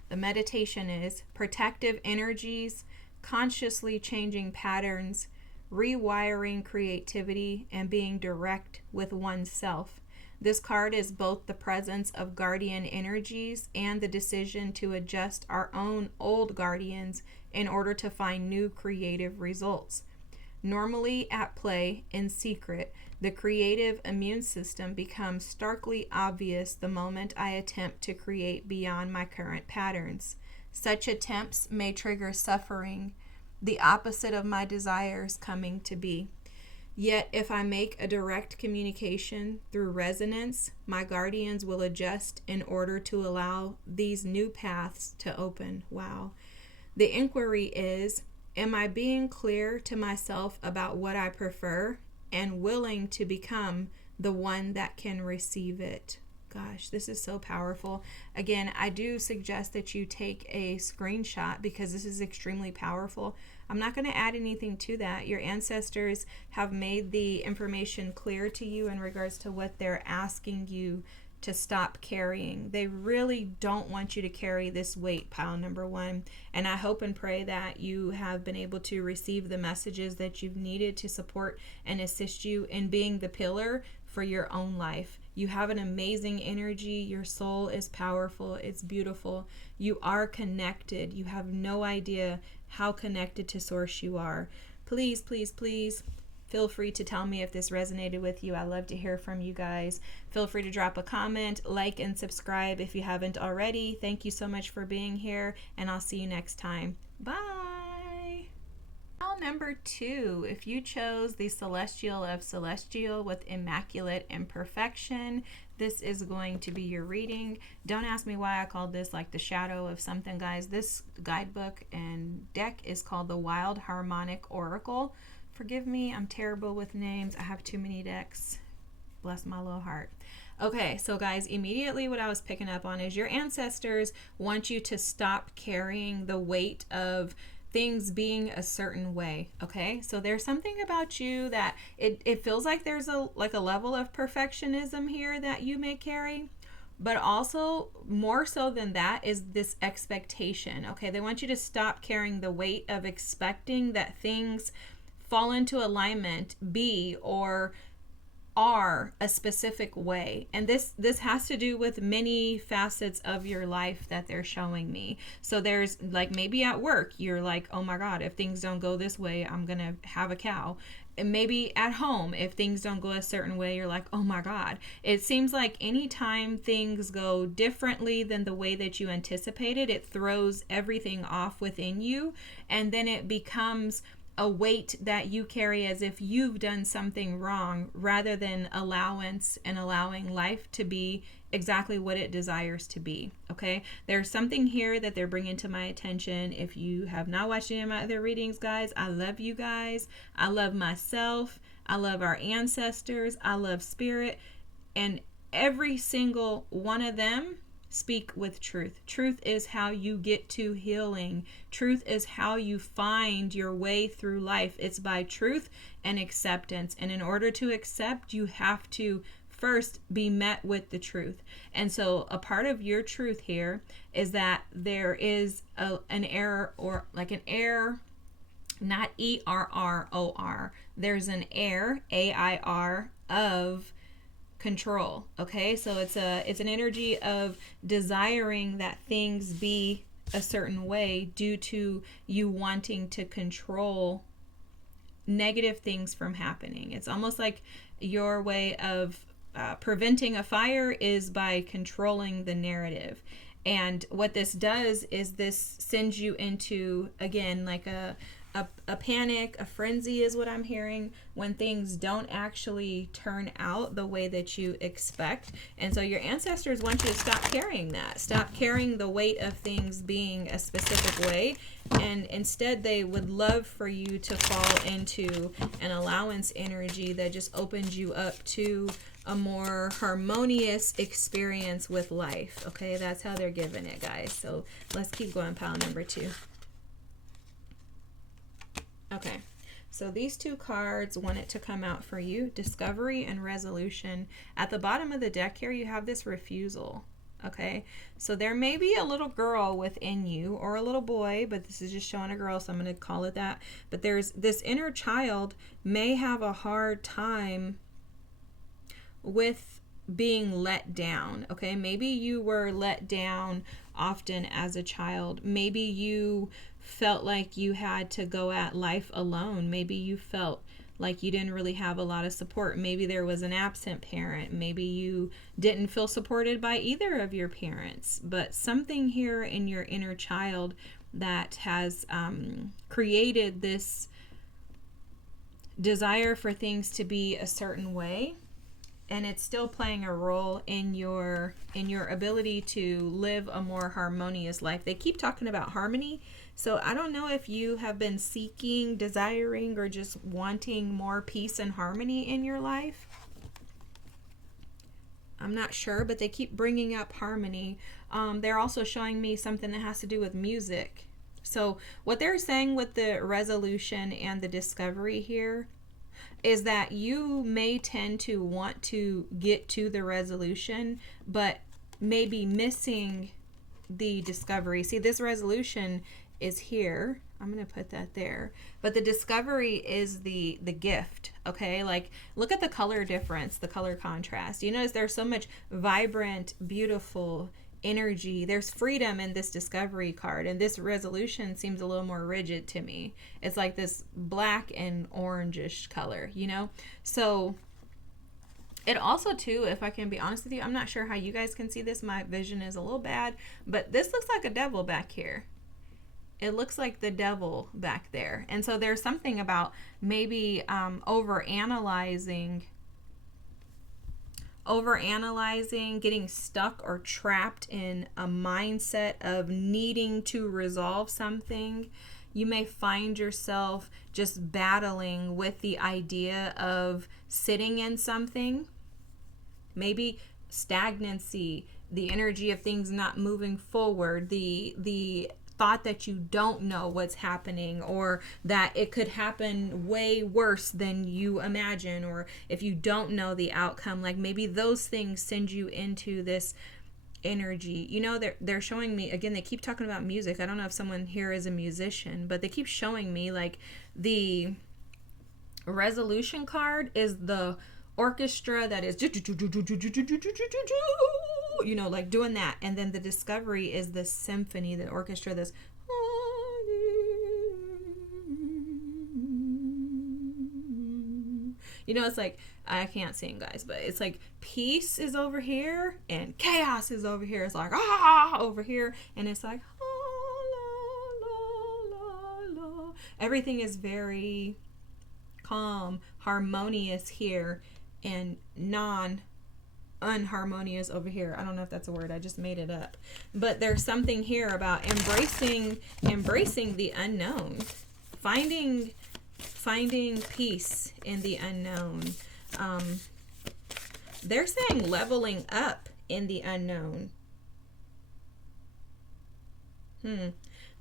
The meditation is protective energies, consciously changing patterns, rewiring creativity, and being direct with oneself. This card is both the presence of guardian energies and the decision to adjust our own old guardians in order to find new creative results. Normally at play in secret, the creative immune system becomes starkly obvious the moment I attempt to create beyond my current patterns. Such attempts may trigger suffering, the opposite of my desires coming to be. Yet if I make a direct communication through resonance, my guardians will adjust in order to allow these new paths to open. Wow. The inquiry is, am I being clear to myself about what I prefer and willing to become the one that can receive it? Gosh, this is so powerful. Again, I do suggest that you take a screenshot because this is extremely powerful. I'm not going to add anything to that. Your ancestors have made the information clear to you in regards to what they're asking you to stop carrying. They really don't want you to carry this weight, pile number 1. And I hope and pray that you have been able to receive the messages that you've needed to support and assist you in being the pillar for your own life. You have an amazing energy. Your soul is powerful. It's beautiful. You are connected. You have no idea how connected to Source you are. Please, please, please feel free to tell me if this resonated with you. I love to hear from you guys. Feel free to drop a comment, like, and subscribe if you haven't already. Thank you so much for being here, and I'll see you next time. Bye. Now, number 2, if you chose the Celestial of Celestial with Immaculate Imperfection, this is going to be your reading. Don't ask me why I called this like the shadow of something, guys. This guidebook and deck is called the Wild Harmonic Oracle. Forgive me, I'm terrible with names. I have too many decks. Bless my little heart. Okay, so guys, immediately what I was picking up on is your ancestors want you to stop carrying the weight of things being a certain way. Okay, so there's something about you that it feels like there's a level of perfectionism here that you may carry, but also more so than that is this expectation. Okay, they want you to stop carrying the weight of expecting that things fall into alignment, be or are a specific way. And this has to do with many facets of your life that they're showing me. So there's like maybe at work you're like, oh my God, if things don't go this way, I'm gonna have a cow. And maybe at home, if things don't go a certain way, you're like, oh my God. It seems like anytime things go differently than the way that you anticipated, it throws everything off within you, and then it becomes a weight that you carry as if you've done something wrong, rather than allowance and allowing life to be exactly what it desires to be. Okay, there's something here that they're bringing to my attention. If you have not watched any of my other readings, guys, I love you guys. I love myself. I love our ancestors. I love spirit. And every single one of them speak with truth. Truth is how you get to healing. Truth is how you find your way through life. It's by truth and acceptance. And in order to accept, you have to first be met with the truth. And so a part of your truth here is that there is an error, or like an error, not ERROR. There's an air, AIR, of control. Okay, so it's an energy of desiring that things be a certain way due to you wanting to control negative things from happening. It's almost like your way of preventing a fire is by controlling the narrative. And what this does is this sends you into, again, like a panic, a frenzy is what I'm hearing, when things don't actually turn out the way that you expect. And so your ancestors want you to stop carrying that. Stop carrying the weight of things being a specific way. And instead, they would love for you to fall into an allowance energy that just opens you up to a more harmonious experience with life. Okay, that's how they're giving it, guys. So let's keep going, pile number 2. Okay, so these 2 cards want it to come out for you: discovery and resolution. At the bottom of the deck here, you have this refusal. Okay, so there may be a little girl within you, or a little boy, but this is just showing a girl, so I'm going to call it that. But there's this inner child may have a hard time with being let down. Okay, maybe you were let down often as a child. Maybe you felt like you had to go at life alone. Maybe you felt like you didn't really have a lot of support. Maybe there was an absent parent. Maybe you didn't feel supported by either of your parents. But something here in your inner child that has created this desire for things to be a certain way, and it's still playing a role in your ability to live a more harmonious life. They keep talking about harmony. So I don't know if you have been seeking, desiring, or just wanting more peace and harmony in your life. I'm not sure, but they keep bringing up harmony. They're also showing me something that has to do with music. So what they're saying with the resolution and the discovery here is that you may tend to want to get to the resolution, but maybe missing the discovery. See, this resolution is here. I'm going to put that there. But the discovery is the gift, okay? Like, look at the color difference, the color contrast. You notice there's so much vibrant, beautiful energy. There's freedom in this discovery card, and this resolution seems a little more rigid to me. It's like this black and orangish color, you know? So it also, too, if I can be honest with you, I'm not sure how you guys can see this. My vision is a little bad, but this looks like a devil back here. It looks like the devil back there. And so there's something about maybe overanalyzing, getting stuck or trapped in a mindset of needing to resolve something. You may find yourself just battling with the idea of sitting in something. Maybe stagnancy, the energy of things not moving forward, the thought that you don't know what's happening, or that it could happen way worse than you imagine, or if you don't know the outcome, like maybe those things send you into this energy. You know, they're showing me, again, they keep talking about music. I don't know if someone here is a musician, but they keep showing me like the resolution card is the orchestra that is, you know, like doing that, and then the discovery is the symphony, the orchestra, this, you know, it's like, I can't sing, guys, but it's like peace is over here and chaos is over here. It's like over here, and it's like la, la, la. Everything is very calm, harmonious here, and unharmonious over here. I don't know if that's a word. I just made it up. But there's something here about embracing the unknown. Finding peace in the unknown. They're saying leveling up in the unknown.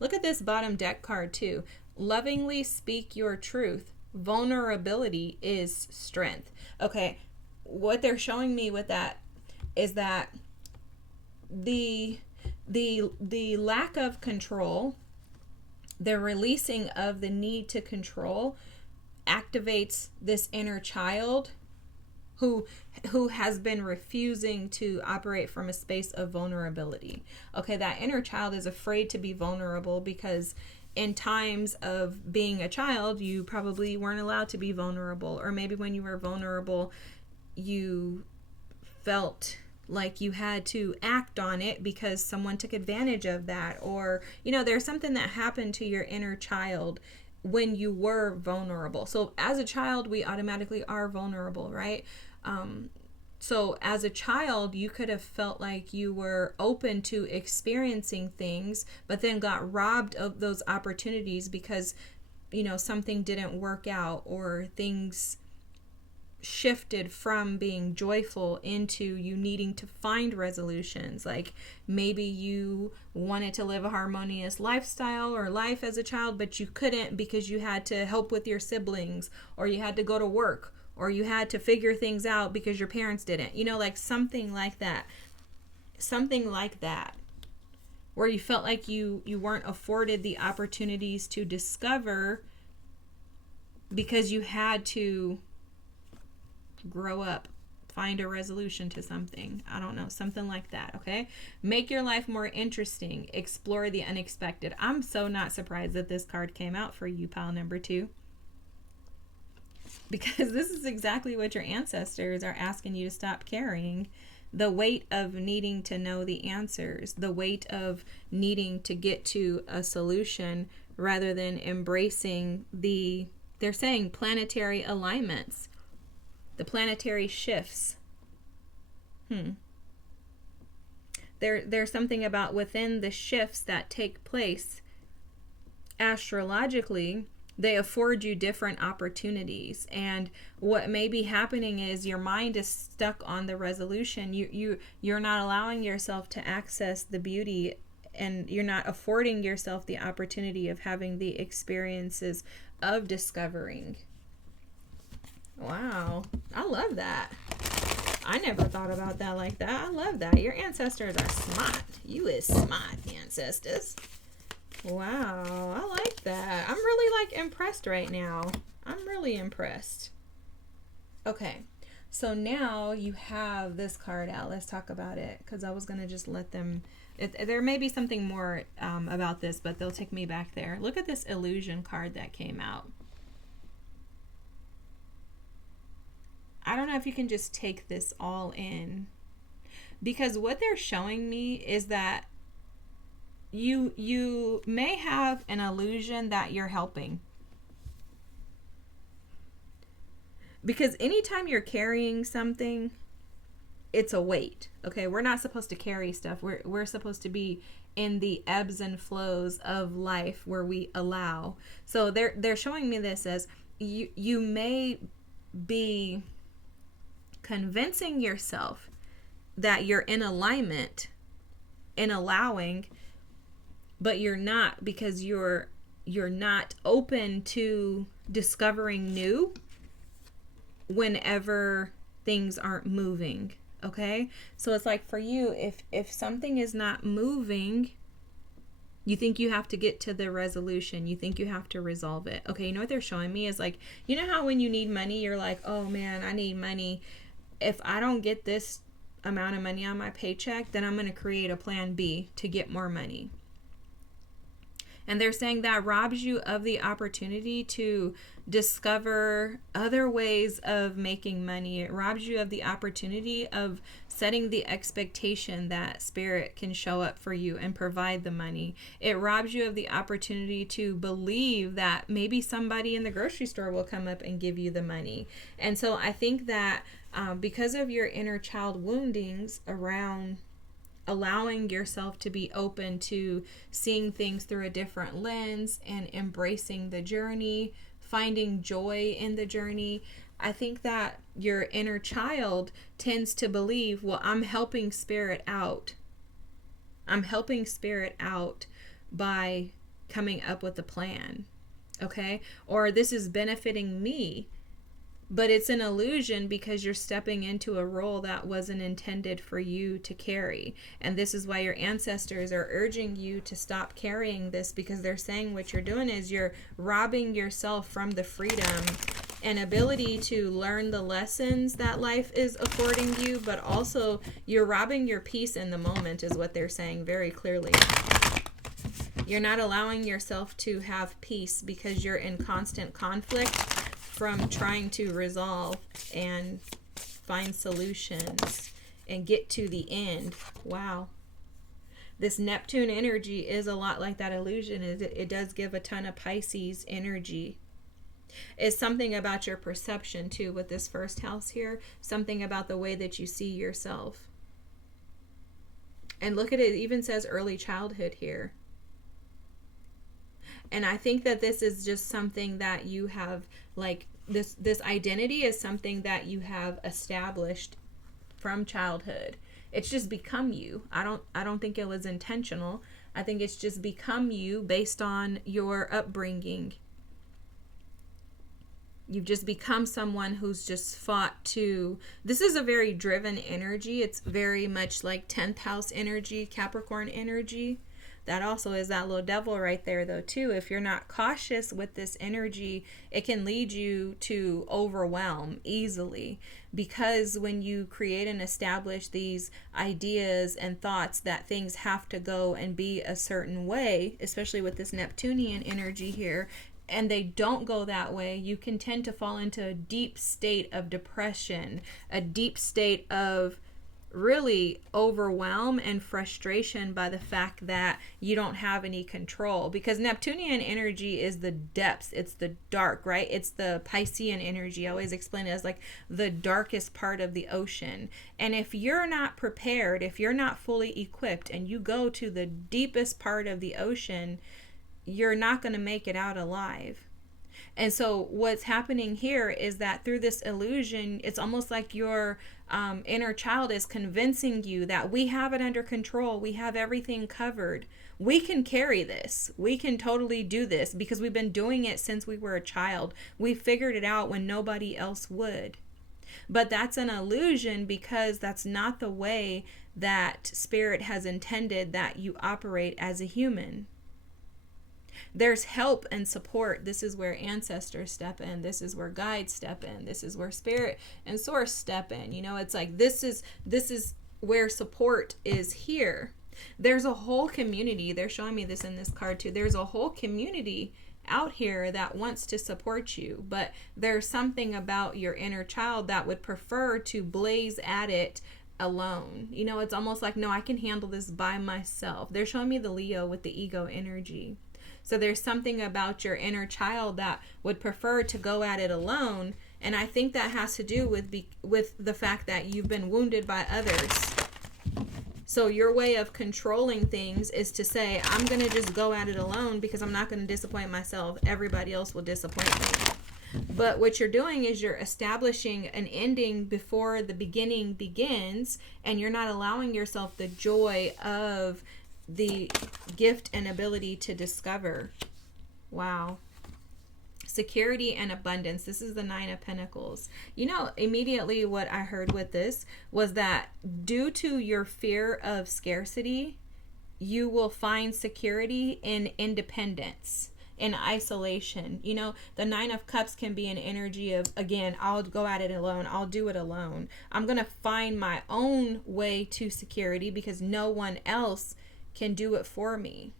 Look at this bottom deck card too. Lovingly speak your truth. Vulnerability is strength. Okay, what they're showing me with that is that the lack of control, the releasing of the need to control, activates this inner child who has been refusing to operate from a space of vulnerability. Okay, that inner child is afraid to be vulnerable because in times of being a child, you probably weren't allowed to be vulnerable. Or maybe when you were vulnerable, you felt like you had to act on it because someone took advantage of that. Or, there's something that happened to your inner child when you were vulnerable. So as a child, we automatically are vulnerable, right? So as a child, you could have felt like you were open to experiencing things, but then got robbed of those opportunities because, something didn't work out, or things shifted from being joyful into you needing to find resolutions. Like maybe you wanted to live a harmonious lifestyle or life as a child, but you couldn't because you had to help with your siblings, or you had to go to work, or you had to figure things out because your parents didn't. Like something like that. Something like that. Where you felt like you weren't afforded the opportunities to discover because you had to grow up, find a resolution to something. I don't know, something like that, okay? Make your life more interesting. Explore the unexpected. I'm so not surprised that this card came out for you, pile number 2. Because this is exactly what your ancestors are asking you to stop carrying. The weight of needing to know the answers. The weight of needing to get to a solution rather than embracing they're saying planetary alignments. The planetary shifts. There's something about within the shifts that take place astrologically. They afford you different opportunities, and what may be happening is your mind is stuck on the resolution. You're not allowing yourself to access the beauty, and you're not affording yourself the opportunity of having the experiences of discovering. Wow, I love that. I never thought about that like that. I love that. Your ancestors are smart. You is smart, ancestors. Wow, I like that. I'm really impressed right now. I'm really impressed. Okay, so now you have this card out. Let's talk about it, because I was going to just let them... there may be something more about this, but they'll take me back there. Look at this illusion card that came out. I don't know if you can just take this all in, because what they're showing me is that you may have an illusion that you're helping. Because anytime you're carrying something, it's a weight. Okay, we're not supposed to carry stuff. We're supposed to be in the ebbs and flows of life where we allow. So they're showing me this as you may be convincing yourself that you're in alignment, in allowing, but you're not, because you're not open to discovering new whenever things aren't moving. Okay, so it's like for you, if something is not moving, you think you have to get to the resolution. You think you have to resolve it. Okay, you know what they're showing me is like, you know how when you need money, you're like, oh man, I need money. If I don't get this amount of money on my paycheck, then I'm going to create a plan B to get more money. And they're saying that robs you of the opportunity to discover other ways of making money. It robs you of the opportunity of setting the expectation that spirit can show up for you and provide the money. It robs you of the opportunity to believe that maybe somebody in the grocery store will come up and give you the money. And so I think that because of your inner child woundings around allowing yourself to be open to seeing things through a different lens and embracing the journey, finding joy in the journey, I think that your inner child tends to believe, well, I'm helping spirit out. I'm helping spirit out by coming up with a plan, okay? Or this is benefiting me. But it's an illusion because you're stepping into a role that wasn't intended for you to carry. And this is why your ancestors are urging you to stop carrying this, because they're saying what you're doing is you're robbing yourself from the freedom and ability to learn the lessons that life is affording you, but also you're robbing your peace in the moment, is what they're saying very clearly. You're not allowing yourself to have peace because you're in constant conflict from trying to resolve and find solutions and get to the end. Wow. This Neptune energy is a lot like that illusion. It does give a ton of Pisces energy. It's something about your perception too with this first house here. Something about the way that you see yourself. And look at it, it even says early childhood here. And I think that this is just something that you have, like, this identity is something that you have established from childhood. It's just become you. I don't think it was intentional. I think it's just become you based on your upbringing. You've just become someone who's just fought to... This is a very driven energy. It's very much like 10th house energy, Capricorn energy. That also is that little devil right there, though, too. If you're not cautious with this energy, it can lead you to overwhelm easily. Because when you create and establish these ideas and thoughts that things have to go and be a certain way, especially with this Neptunian energy here, and they don't go that way, you can tend to fall into a deep state of depression, a deep state of really overwhelm and frustration by the fact that you don't have any control. Because Neptunian energy is the depths, it's the dark, right? It's the Piscean energy. I always explain it as like the darkest part of the ocean. And if you're not prepared, if you're not fully equipped and you go to the deepest part of the ocean, you're not going to make it out alive. And so what's happening here is that through this illusion, it's almost like your inner child is convincing you that we have it under control. We have everything covered. We can carry this. We can totally do this because we've been doing it since we were a child. We figured it out when nobody else would. But that's an illusion because that's not the way that spirit has intended that you operate as a human. There's help and support. This is where ancestors step in. This is where guides step in. This is where spirit and source step in. You know, it's like this is where support is here. There's a whole community. They're showing me this in this card too. There's a whole community out here that wants to support you, but there's something about your inner child that would prefer to blaze at it alone. You know, it's almost like, no, I can handle this by myself. They're showing me the Leo with the ego energy. So there's something about your inner child that would prefer to go at it alone. And I think that has to do with the fact that you've been wounded by others. So your way of controlling things is to say, I'm going to just go at it alone because I'm not going to disappoint myself. Everybody else will disappoint me. But what you're doing is you're establishing an ending before the beginning begins, and you're not allowing yourself the joy of the gift and ability to discover. Wow. Security and abundance. This is the 9 of Pentacles. You know, immediately what I heard with this was that due to your fear of scarcity, you will find security in independence, in isolation. You know, the 9 of Cups can be an energy of, again, I'll go at it alone. I'll do it alone. I'm going to find my own way to security because no one else can do it for me.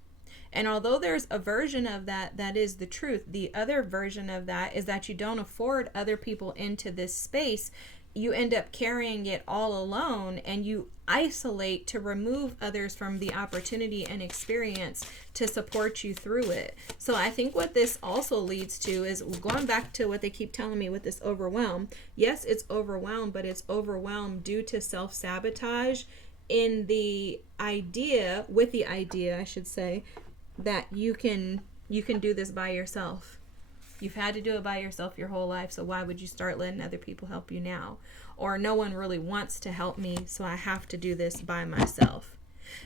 And although there's a version of that that is the truth, the other version of that is that you don't afford other people into this space. You end up carrying it all alone, and you isolate to remove others from the opportunity and experience to support you through it. So I think what this also leads to is going back to what they keep telling me with this overwhelm. Yes, it's overwhelmed, but it's overwhelmed due to self-sabotage in the idea, with the idea, I should say, that you can do this by yourself. You've had to do it by yourself your whole life, so why would you start letting other people help you now? Or no one really wants to help me, so I have to do this by myself.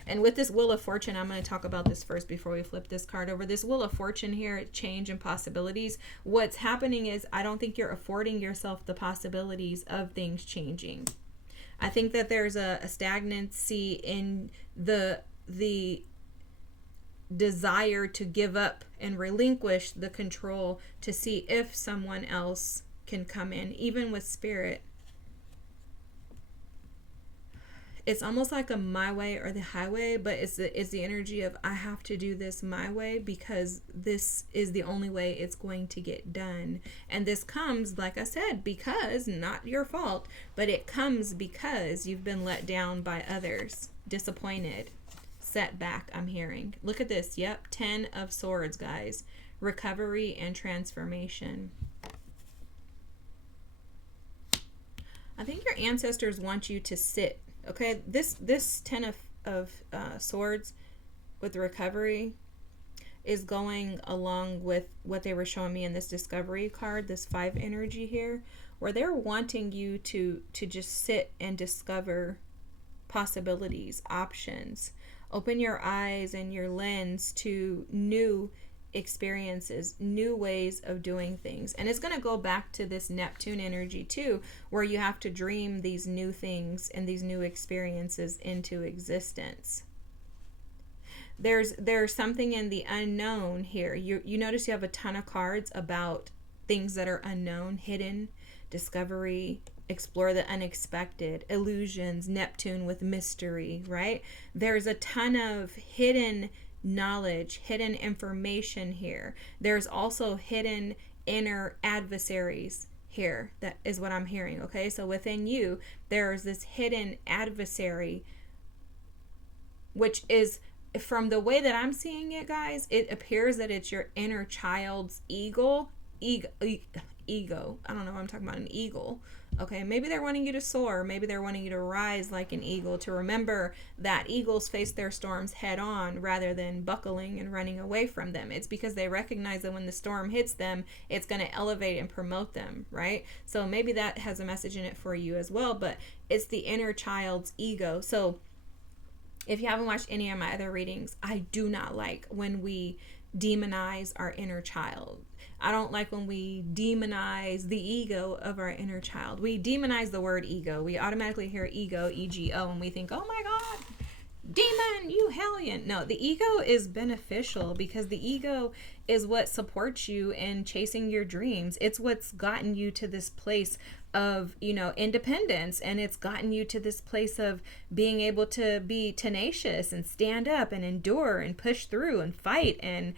And with this Wheel of Fortune, I'm going to talk about this first before we flip this card over. This Wheel of Fortune here, change and possibilities. What's happening is I don't think you're affording yourself the possibilities of things changing. I think that there's a stagnancy in the desire to give up and relinquish the control to see if someone else can come in, even with spirit. It's almost like a my way or the highway, but it's the energy of I have to do this my way because this is the only way it's going to get done. And this comes, like I said, because not your fault, but it comes because you've been let down by others, disappointed, setback. I'm hearing. Look at this. Yep, 10 of Swords, guys. Recovery and transformation. I think your ancestors want you to sit. Okay, this 10 of Swords with the recovery is going along with what they were showing me in this discovery card, this 5 energy here, where they're wanting you to just sit and discover possibilities, options. Open your eyes and your lens to new experiences, new ways of doing things. And it's going to go back to this Neptune energy too, where you have to dream these new things and these new experiences into existence. There's something in the unknown here. You notice you have a ton of cards about things that are unknown, hidden, discovery, explore the unexpected, illusions, Neptune with mystery, right? There's a ton of hidden knowledge, hidden information here. There's also hidden inner adversaries here. That is what I'm hearing, okay? So within you, there's this hidden adversary, which is, from the way that I'm seeing it, guys, it appears that it's your inner child's ego. I don't know what I'm talking about, an eagle. Okay, maybe they're wanting you to soar. Maybe they're wanting you to rise like an eagle, to remember that eagles face their storms head on rather than buckling and running away from them. It's because they recognize that when the storm hits them, it's going to elevate and promote them, right? So maybe that has a message in it for you as well, but it's the inner child's ego. So if you haven't watched any of my other readings, I do not like when we demonize our inner child. I don't like when we demonize the ego of our inner child. We demonize the word ego. We automatically hear ego, E-G-O, and we think, oh my God, demon, you hellion. No, the ego is beneficial because the ego is what supports you in chasing your dreams. It's what's gotten you to this place of, independence, and it's gotten you to this place of being able to be tenacious and stand up and endure and push through and fight and,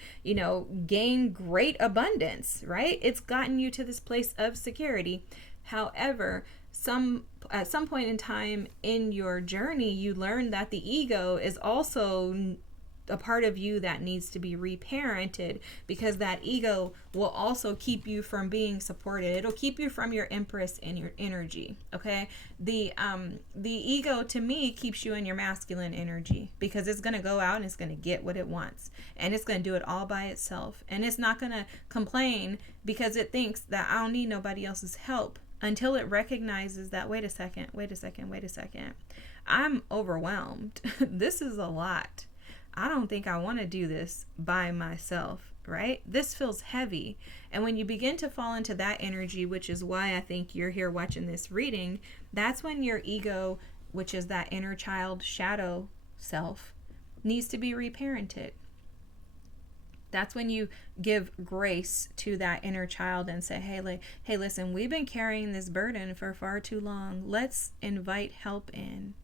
gain great abundance, right? It's gotten you to this place of security. However, at some point in time in your journey, you learn that the ego is also a part of you that needs to be reparented, because that ego will also keep you from being supported. It'll keep you from your empress and your energy. Okay, the ego to me keeps you in your masculine energy, because it's going to go out and it's going to get what it wants, and it's going to do it all by itself, and it's not going to complain because it thinks that I don't need nobody else's help, until it recognizes that wait a second, I'm overwhelmed. This is a lot. I don't think I want to do this by myself, right? This feels heavy. And when you begin to fall into that energy, which is why I think you're here watching this reading, that's when your ego, which is that inner child shadow self, needs to be reparented. That's when you give grace to that inner child and say, hey, listen, we've been carrying this burden for far too long. Let's invite help in.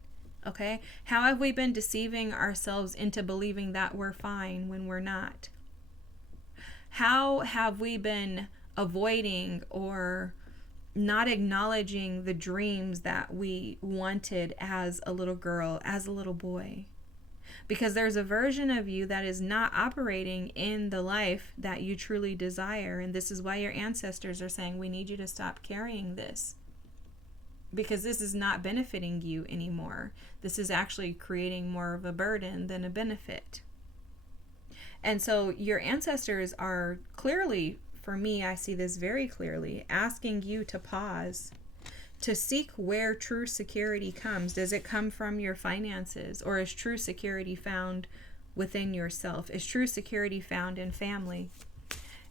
Okay? How have we been deceiving ourselves into believing that we're fine when we're not? How have we been avoiding or not acknowledging the dreams that we wanted as a little girl, as a little boy? Because there's a version of you that is not operating in the life that you truly desire. And this is why your ancestors are saying, we need you to stop carrying this. Because this is not benefiting you anymore. This is actually creating more of a burden than a benefit. And so your ancestors are clearly, for me, I see this very clearly, asking you to pause, to seek where true security comes. Does it come from your finances, or is true security found within yourself? Is true security found in family?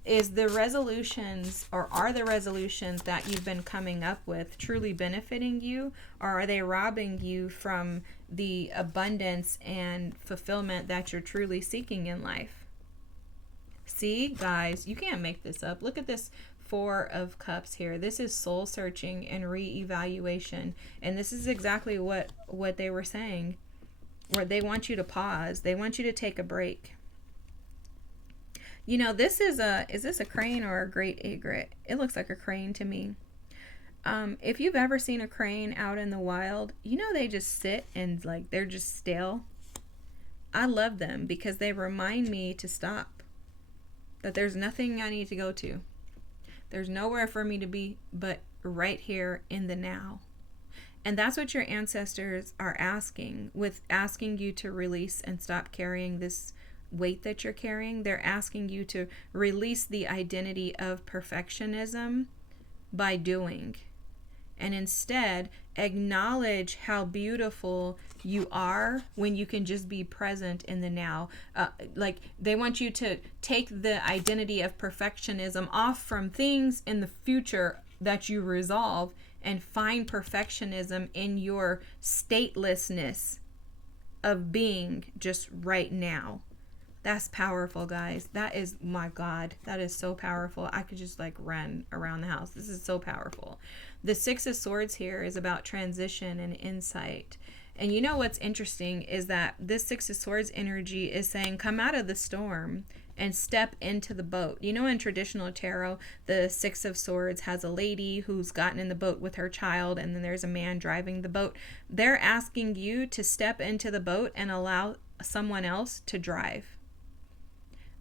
Is the resolutions, or are the resolutions that you've been coming up with truly benefiting you, or are they robbing you from the abundance and fulfillment that you're truly seeking in life? See, guys, you can't make this up. Look at this Four of Cups here. This is soul searching and reevaluation, and this is exactly what they were saying, where they want you to pause. They want you to take a break. You know, this is this a crane or a great egret? It looks like a crane to me. If you've ever seen a crane out in the wild, you know they just sit and like they're just still. I love them because they remind me to stop. That there's nothing I need to go to. There's nowhere for me to be but right here in the now. And that's what your ancestors are asking, with asking you to release and stop carrying this weight that you're carrying. They're asking you to release the identity of perfectionism by doing, and instead acknowledge how beautiful you are when you can just be present in the now. Like they want you to take the identity of perfectionism off from things in the future that you resolve and find perfectionism in your statelessness of being just right now. That's powerful, guys. That is, my God, that is so powerful. I could just like run around the house. This is so powerful. The Six of Swords here is about transition and insight. And you know what's interesting is that this Six of Swords energy is saying, come out of the storm and step into the boat. You know, in traditional tarot, the Six of Swords has a lady who's gotten in the boat with her child, and then there's a man driving the boat. They're asking you to step into the boat and allow someone else to drive.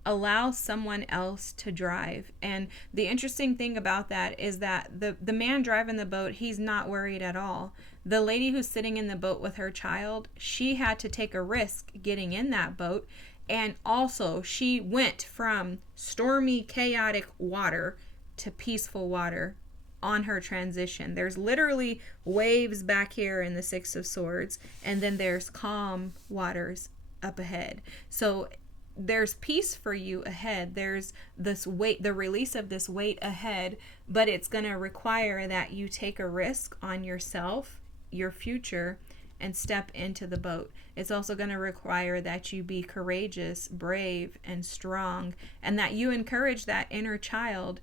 Allow someone else to drive. And the interesting thing about that is that the man driving the boat, he's not worried at all. The lady who's sitting in the boat with her child, she had to take a risk getting in that boat. And also she went from stormy, chaotic water to peaceful water on her transition. There's literally waves back here in the Six of Swords, and then there's calm waters up ahead. So there's peace for you ahead. There's this weight, the release of this weight ahead, but it's going to require that you take a risk on yourself, your future, and step into the boat. It's also going to require that you be courageous, brave, and strong, and that you encourage that inner child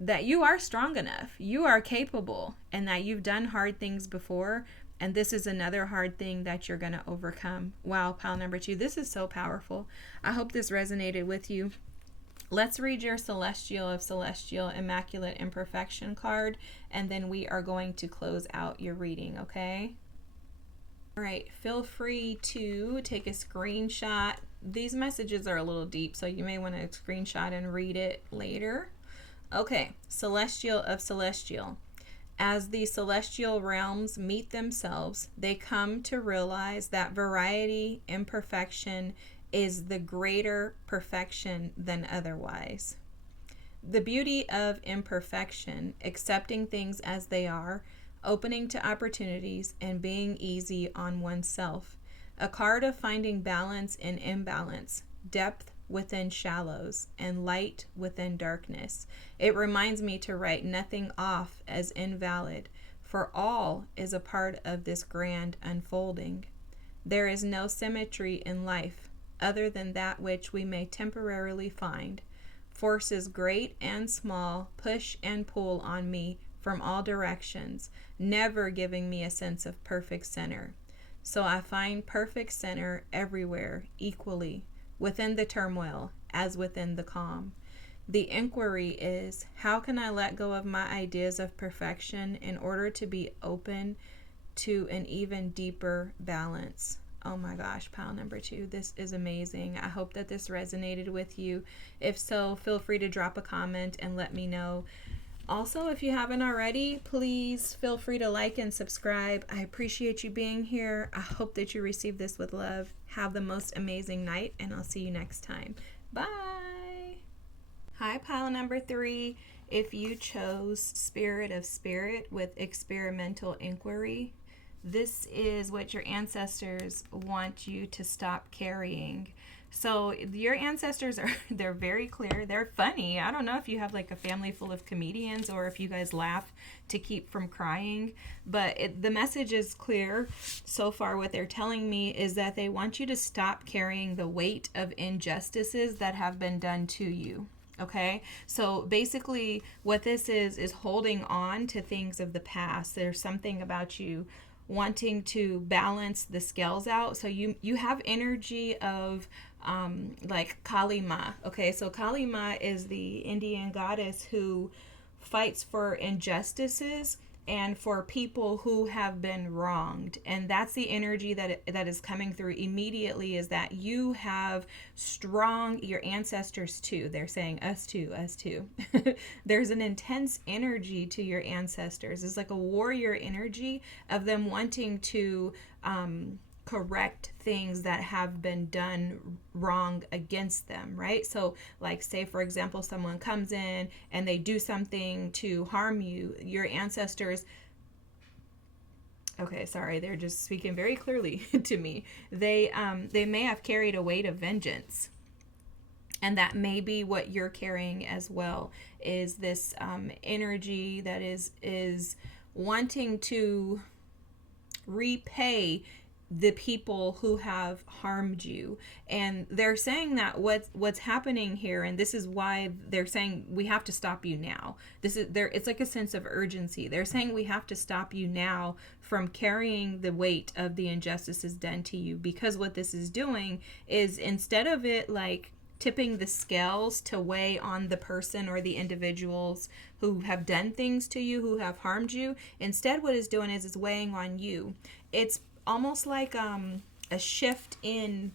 that you are strong enough, you are capable, and that you've done hard things before. And this is another hard thing that you're going to overcome. Wow, pile number 2. This is so powerful. I hope this resonated with you. Let's read your Celestial of Celestial Immaculate Imperfection card, and then we are going to close out your reading, okay? All right, feel free to take a screenshot. These messages are a little deep, so you may want to screenshot and read it later. Okay, Celestial of Celestial. As the celestial realms meet themselves, they come to realize that variety, imperfection, is the greater perfection than otherwise. The beauty of imperfection, accepting things as they are, opening to opportunities, and being easy on oneself. A card of finding balance in imbalance, depth within shallows, and light within darkness. It reminds me to write nothing off as invalid, for all is a part of this grand unfolding. There is no symmetry in life other than that which we may temporarily find. Forces great and small push and pull on me from all directions, never giving me a sense of perfect center. So I find perfect center everywhere equally, within the turmoil as within the calm. The inquiry is, how can I let go of my ideas of perfection in order to be open to an even deeper balance? Oh my gosh, pile number 2. This is amazing. I hope that this resonated with you. If so, feel free to drop a comment and let me know. Also, if you haven't already, please feel free to like and subscribe. I appreciate you being here. I hope that you receive this with love. Have the most amazing night, and I'll see you next time. Bye. Hi, pile number 3. If you chose Spirit of Spirit with experimental inquiry, this is what your ancestors want you to stop carrying. So your ancestors they're very clear. They're funny. I don't know if you have like a family full of comedians or if you guys laugh to keep from crying, but the message is clear so far. What they're telling me is that they want you to stop carrying the weight of injustices that have been done to you. Okay, so basically what this is holding on to things of the past. There's something about you wanting to balance the scales out. So you have energy of like Kali Ma. Okay, so Kali Ma is the Indian goddess who fights for injustices and for people who have been wronged. And that's the energy that is coming through immediately, is that you have strong, your ancestors too. They're saying us too, us too. There's an intense energy to your ancestors. It's like a warrior energy of them wanting to correct things that have been done wrong against them, right? So like, say for example, someone comes in and they do something to harm you, your ancestors, okay, sorry, they're just speaking very clearly to me. They may have carried a weight of vengeance, and that may be what you're carrying as well, is this energy that is wanting to repay the people who have harmed you. And they're saying that what's happening here, and this is why they're saying we have to stop you now. This is there, it's like a sense of urgency. They're saying we have to stop you now from carrying the weight of the injustices done to you, because what this is doing is, instead of it like tipping the scales to weigh on the person or the individuals who have done things to you, who have harmed you, instead what it's doing is weighing on you. It's almost like a shift in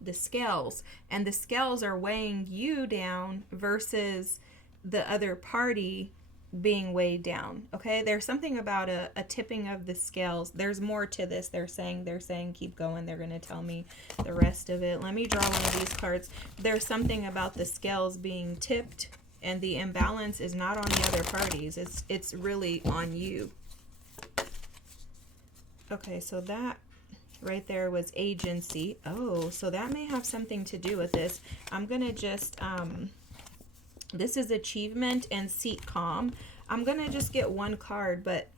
the scales, and the scales are weighing you down versus the other party being weighed down. Okay, there's something about a tipping of the scales. There's more to this. They're saying keep going. They're going to tell me the rest of it. Let me draw one of these cards. There's something about the scales being tipped, and the imbalance is not on the other parties. It's really on you. Okay, so that right there was agency. Oh, so that may have something to do with this. I'm going to just, this is achievement and seek calm. I'm going to just get one card, but,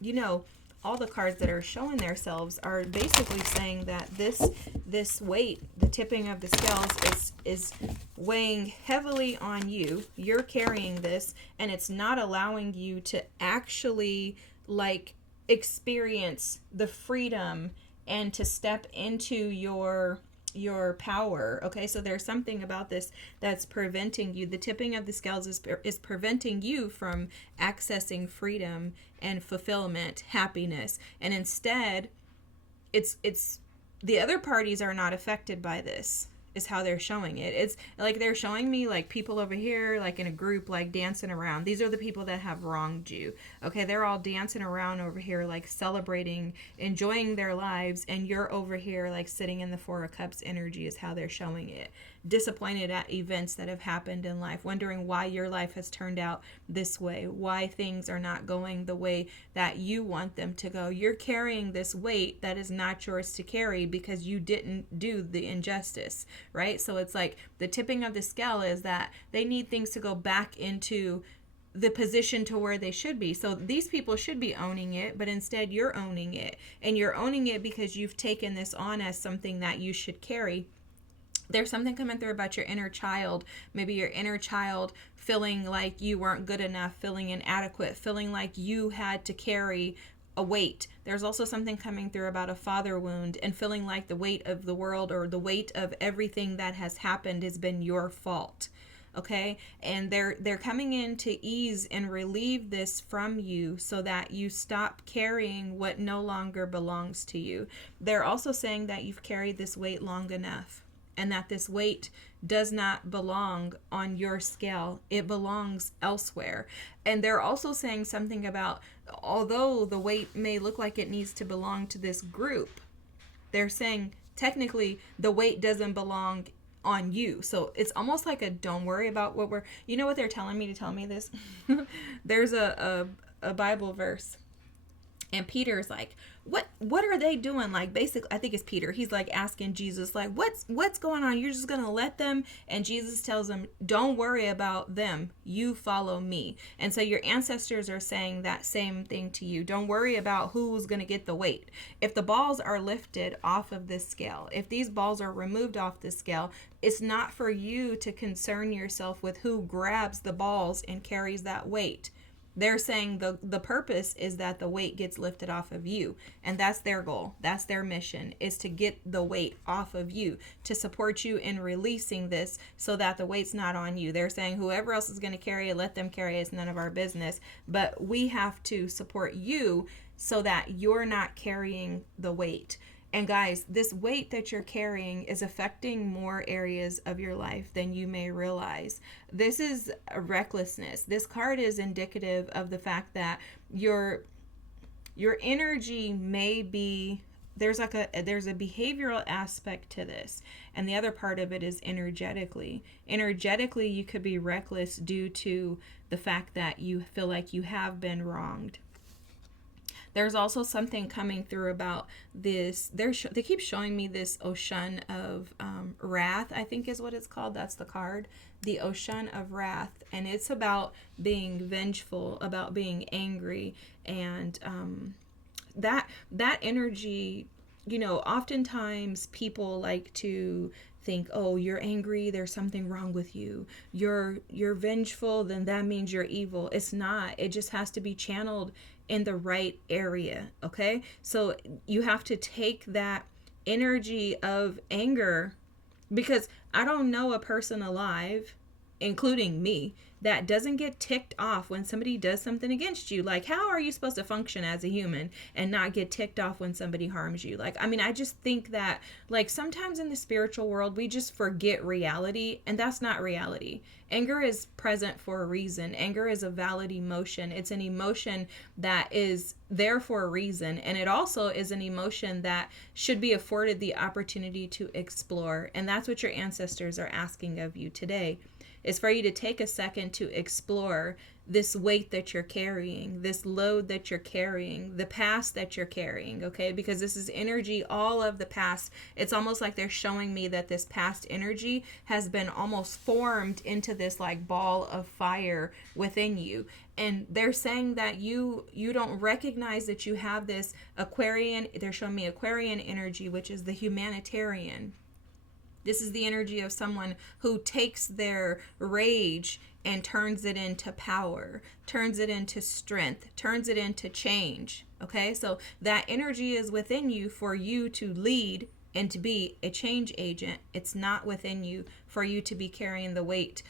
you know, all the cards that are showing themselves are basically saying that this weight, the tipping of the scales, is weighing heavily on you. You're carrying this, and it's not allowing you to actually, like, experience the freedom and to step into your power. Okay, so there's something about this that's preventing you. The tipping of the scales is preventing you from accessing freedom and fulfillment, happiness, and instead it's the other parties are not affected by this, is how they're showing it. It's like they're showing me like people over here like in a group like dancing around. These are the people that have wronged you. Okay, they're all dancing around over here like celebrating, enjoying their lives, and you're over here like sitting in the Four of Cups energy, is how they're showing it. Disappointed at events that have happened in life, wondering why your life has turned out this way, why things are not going the way that you want them to go. You're carrying this weight that is not yours to carry because you didn't do the injustice, right? So it's like the tipping of the scale is that they need things to go back into the position to where they should be. So these people should be owning it, but instead you're owning it, and you're owning it because you've taken this on as something that you should carry. There's something coming through about your inner child. Maybe your inner child feeling like you weren't good enough, feeling inadequate, feeling like you had to carry a weight. There's also something coming through about a father wound and feeling like the weight of the world or the weight of everything that has happened has been your fault. Okay, and they're coming in to ease and relieve this from you so that you stop carrying what no longer belongs to you. They're also saying that you've carried this weight long enough and that this weight does not belong on your scale. It belongs elsewhere. And they're also saying something about, although the weight may look like it needs to belong to this group, they're saying technically the weight doesn't belong on you. So it's almost like a don't worry about what we're, you know what they're telling me to tell me this? There's a Bible verse. And Peter's like, what are they doing? Like, basically, I think it's Peter. He's like asking Jesus, like, what's going on? You're just going to let them? And Jesus tells him, don't worry about them. You follow me. And so your ancestors are saying that same thing to you. Don't worry about who's going to get the weight. If the balls are lifted off of this scale, if these balls are removed off this scale, it's not for you to concern yourself with who grabs the balls and carries that weight. They're saying the purpose is that the weight gets lifted off of you. And that's their goal. That's their mission, is to get the weight off of you, to support you in releasing this so that the weight's not on you. They're saying whoever else is going to carry it, let them carry it. It's none of our business. But we have to support you so that you're not carrying the weight. And guys, this weight that you're carrying is affecting more areas of your life than you may realize. This is a recklessness. This card is indicative of the fact that your energy may be, there's a behavioral aspect to this. And the other part of it is energetically. Energetically, you could be reckless due to the fact that you feel like you have been wronged. There's also something coming through about this. They keep showing me this ocean of wrath, I think is what it's called. That's the card. The ocean of wrath. And it's about being vengeful, about being angry. And that energy, you know, oftentimes people like to think, oh, you're angry, there's something wrong with you. You're vengeful, then that means you're evil. It's not. It just has to be channeled in the right area, okay? So you have to take that energy of anger, because I don't know a person alive, including me, that doesn't get ticked off when somebody does something against you. Like, how are you supposed to function as a human and not get ticked off when somebody harms you? Like, I mean, I just think that, like, sometimes in the spiritual world, we just forget reality, and that's not reality. Anger is present for a reason. Anger is a valid emotion. It's an emotion that is there for a reason, and it also is an emotion that should be afforded the opportunity to explore, and that's what your ancestors are asking of you today. Is for you to take a second to explore this weight that you're carrying, this load that you're carrying, the past that you're carrying, okay? Because this is energy, all of the past. It's almost like they're showing me that this past energy has been almost formed into this like ball of fire within you. And they're saying that you don't recognize that you have this Aquarian, they're showing me Aquarian energy, which is the humanitarian. This is the energy of someone who takes their rage and turns it into power, turns it into strength, turns it into change. Okay, so that energy is within you for you to lead and to be a change agent. It's not within you for you to be carrying the weight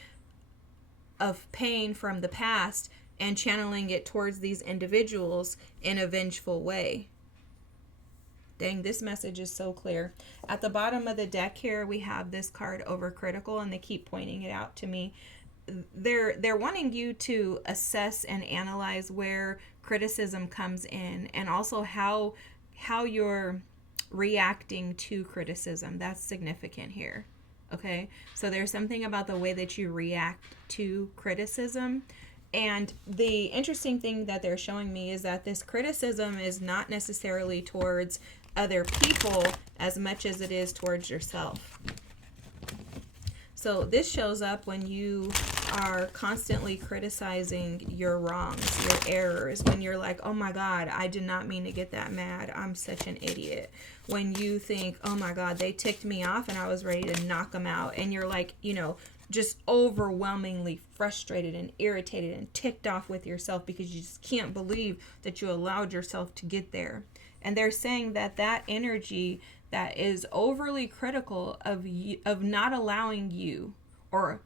of pain from the past and channeling it towards these individuals in a vengeful way. Dang, this message is so clear. At the bottom of the deck here, we have this card, overcritical, and they keep pointing it out to me. They're wanting you to assess and analyze where criticism comes in, and also how you're reacting to criticism. That's significant here. Okay? So there's something about the way that you react to criticism. And the interesting thing that they're showing me is that this criticism is not necessarily towards other people as much as it is towards yourself. So this shows up when you are constantly criticizing your wrongs, your errors, when you're like, oh my God, I did not mean to get that mad. I'm such an idiot. When you think, oh my God, they ticked me off and I was ready to knock them out. And you're like, you know, just overwhelmingly frustrated and irritated and ticked off with yourself because you just can't believe that you allowed yourself to get there. And they're saying that that energy that is overly critical of you, of not allowing you, or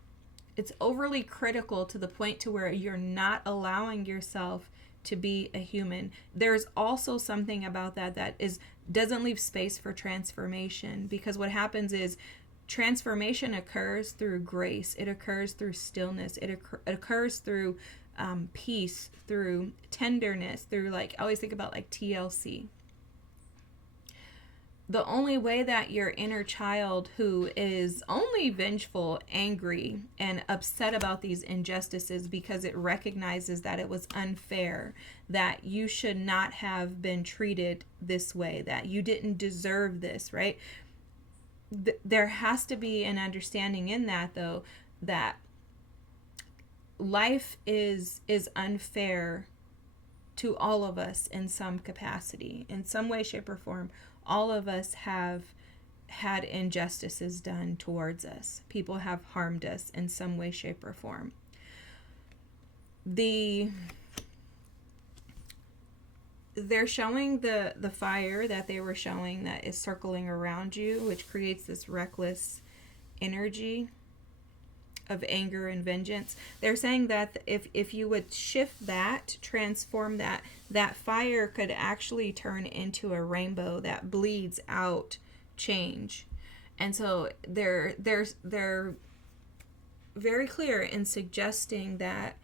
it's overly critical to the point to where you're not allowing yourself to be a human. There's also something about that is doesn't leave space for transformation, because what happens is transformation occurs through grace. It occurs through stillness. It occurs through peace, through tenderness, through, like, I always think about like TLC. The only way that your inner child, who is only vengeful, angry, and upset about these injustices because it recognizes that it was unfair, that you should not have been treated this way, that you didn't deserve this, right? There has to be an understanding in that, though, that life is unfair to all of us in some capacity, in some way, shape, or form. All of us have had injustices done towards us. People have harmed us in some way, shape, or form. They're showing the fire that they were showing that is circling around you, which creates this reckless energy of anger and vengeance. They're saying that if you would shift that, transform that fire could actually turn into a rainbow that bleeds out change. And so they're very clear in suggesting that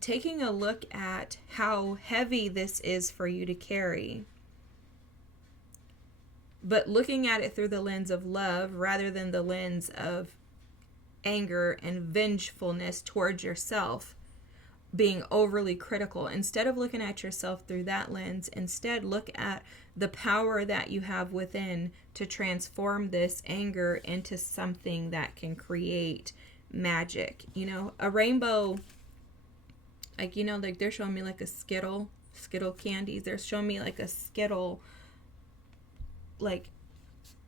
taking a look at how heavy this is for you to carry, but looking at it through the lens of love rather than the lens of anger and vengefulness towards yourself, being overly critical. Instead of looking at yourself through that lens, instead look at the power that you have within to transform this anger into something that can create magic. You know, a rainbow, like, you know, like they're showing me like a Skittle candies. They're showing me like a Skittle, like,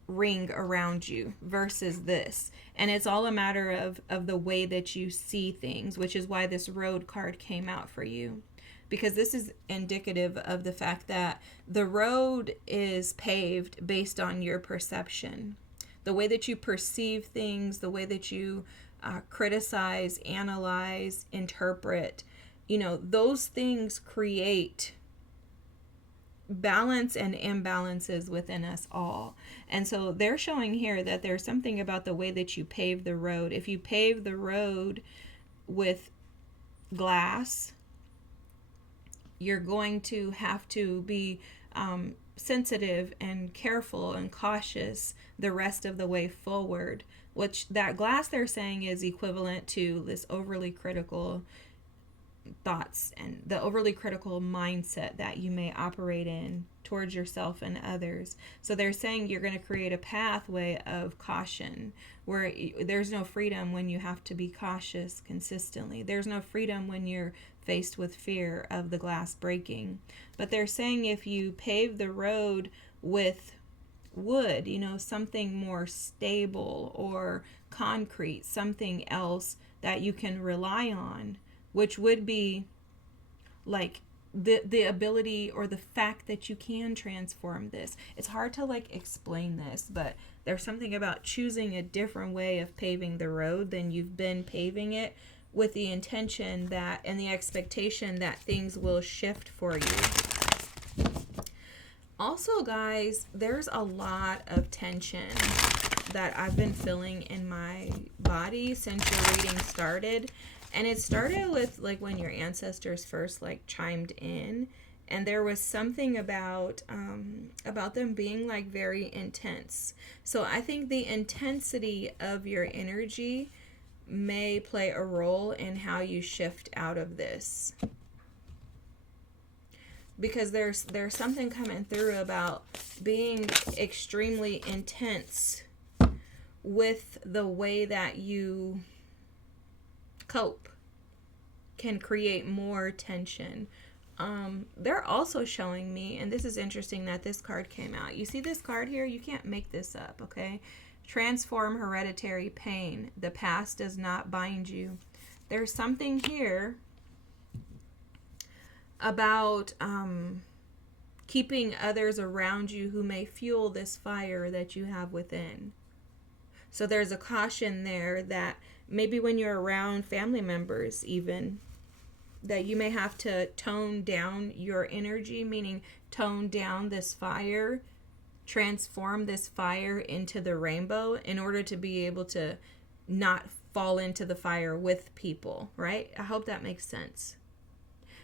ring around you versus this. And it's all a matter of the way that you see things, which is why this road card came out for you, because this is indicative of the fact that the road is paved based on your perception, the way that you perceive things, the way that you criticize, analyze, interpret. You know, those things create balance and imbalances within us all. And so they're showing here that there's something about the way that you pave the road. If you pave the road with glass, you're going to have to be sensitive and careful and cautious the rest of the way forward, which that glass, they're saying, is equivalent to this overly critical thoughts and the overly critical mindset that you may operate in towards yourself and others. So they're saying you're going to create a pathway of caution where there's no freedom when you have to be cautious consistently. There's no freedom when you're faced with fear of the glass breaking. But they're saying if you pave the road with wood, you know, something more stable, or concrete, something else that you can rely on, which would be like the ability or the fact that you can transform this. It's hard to like explain this, but there's something about choosing a different way of paving the road than you've been paving it, with the intention that and the expectation that things will shift for you. Also, guys, there's a lot of tension that I've been feeling in my body since your reading started. And it started with like when your ancestors first like chimed in, and there was something about them being like very intense. So I think the intensity of your energy may play a role in how you shift out of this, because there's something coming through about being extremely intense with the way that you cope can create more tension. They're also showing me, and this is interesting that this card came out. You see this card here? You can't make this up, okay? Transform hereditary pain. The past does not bind you. There's something here about keeping others around you who may fuel this fire that you have within. So there's a caution there that maybe when you're around family members even, that you may have to tone down your energy, meaning tone down this fire, transform this fire into the rainbow in order to be able to not fall into the fire with people, right? I hope that makes sense.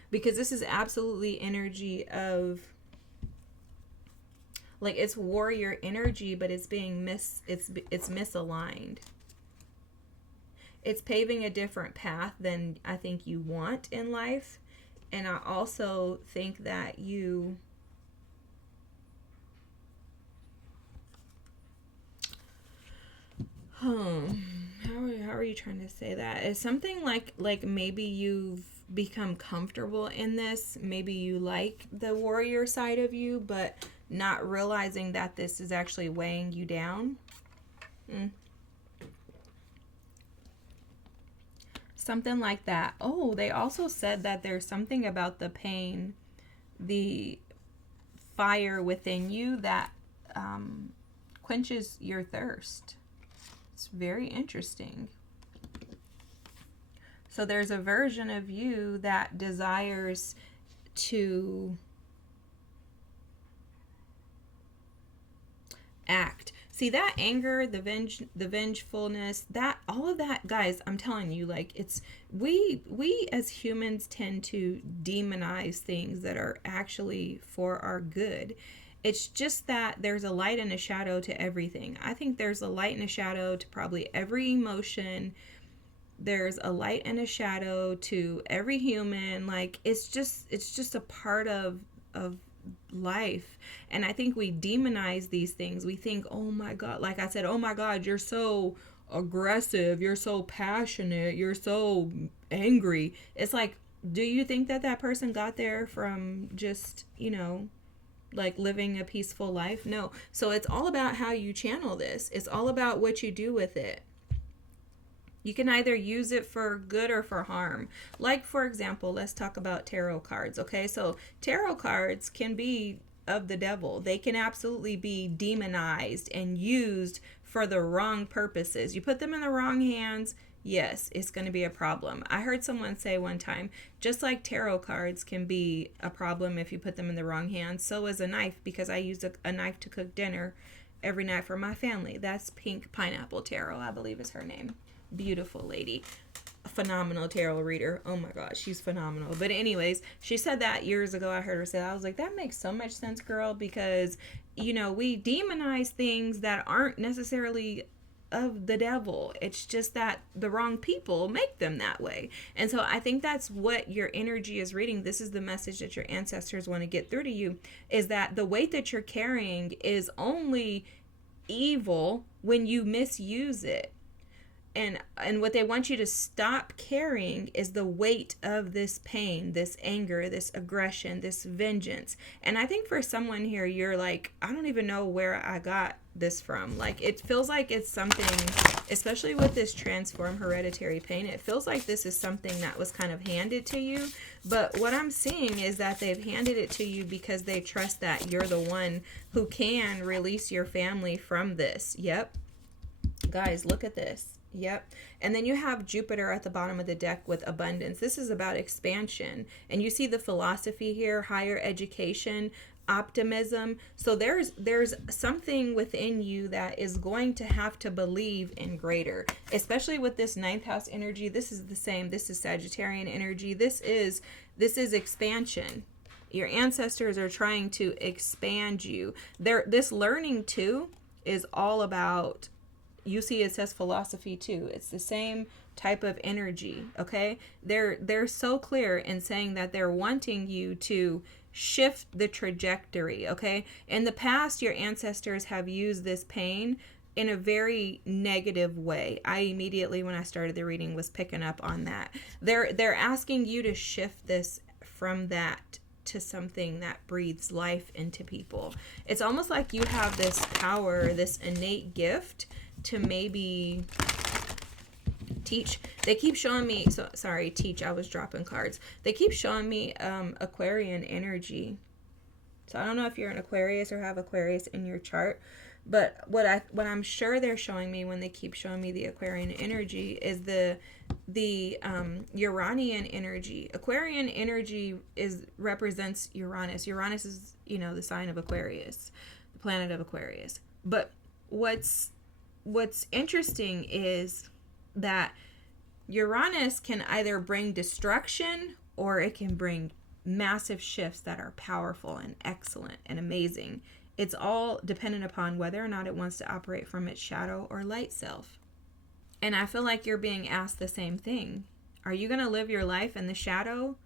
Because this is absolutely energy of, like, it's warrior energy, but it's being it's misaligned. It's paving a different path than I think you want in life. And I also think that you how are you trying to say that? It's something like maybe you've become comfortable in this. Maybe you like the warrior side of you, but not realizing that this is actually weighing you down. Something like that. Oh, they also said that there's something about the pain, the fire within you that quenches your thirst. It's very interesting. So there's a version of you that desires to act. See, that anger, the vengefulness, that all of that, guys, I'm telling you, like, it's we as humans tend to demonize things that are actually for our good. It's just that there's a light and a shadow to everything. I think there's a light and a shadow to probably every emotion. There's a light and a shadow to every human. Like, it's just a part of life. And I think we demonize these things. We think, oh my God, like I said, oh my God, you're so aggressive, you're so passionate, you're so angry. It's like, do you think that that person got there from just, like living a peaceful life? No. So it's all about how you channel this. It's all about what you do with it. You can either use it for good or for harm. Like, for example, let's talk about tarot cards, okay? So tarot cards can be of the devil. They can absolutely be demonized and used for the wrong purposes. You put them in the wrong hands, yes, it's going to be a problem. I heard someone say one time, just like tarot cards can be a problem if you put them in the wrong hands, so is a knife, because I use a knife to cook dinner every night for my family. That's Pink Pineapple Tarot, I believe is her name. Beautiful lady, a phenomenal tarot reader. Oh my gosh, she's phenomenal. But anyways, she said that years ago. I heard her say that. I was like, that makes so much sense, girl, because we demonize things that aren't necessarily of the devil. It's just that the wrong people make them that way. And so I think that's what your energy is reading. This is the message that your ancestors want to get through to you, is that the weight that you're carrying is only evil when you misuse it. And what they want you to stop carrying is the weight of this pain, this anger, this aggression, this vengeance. And I think for someone here, you're like, I don't even know where I got this from. Like, it feels like it's something, especially with this transform hereditary pain, it feels like this is something that was kind of handed to you. But what I'm seeing is that they've handed it to you because they trust that you're the one who can release your family from this. Yep. Guys, look at this. Yep. And then you have Jupiter at the bottom of the deck with abundance. This is about expansion. And you see the philosophy here, higher education, optimism. So there's something within you that is going to have to believe in greater, especially with this ninth house energy. This is the same. This is Sagittarian energy. This is expansion. Your ancestors are trying to expand you. This learning too is all about, you see it says philosophy too. It's the same type of energy, okay? They're so clear in saying that they're wanting you to shift the trajectory, okay? In the past, your ancestors have used this pain in a very negative way. I immediately, when I started the reading, was picking up on that. They're asking you to shift this from that to something that breathes life into people. It's almost like you have this power, this innate gift to maybe teach. They keep showing me, so sorry, teach, I was dropping cards. They keep showing me Aquarian energy. So I don't know if you're an Aquarius or have Aquarius in your chart, but what I'm sure they're showing me when they keep showing me the Aquarian energy is the Uranian energy. Aquarian energy represents Uranus. Uranus is, the sign of Aquarius, the planet of Aquarius. But what's interesting is that Uranus can either bring destruction or it can bring massive shifts that are powerful and excellent and amazing. It's all dependent upon whether or not it wants to operate from its shadow or light self. And I feel like you're being asked the same thing. Are you going to live your life in the shadow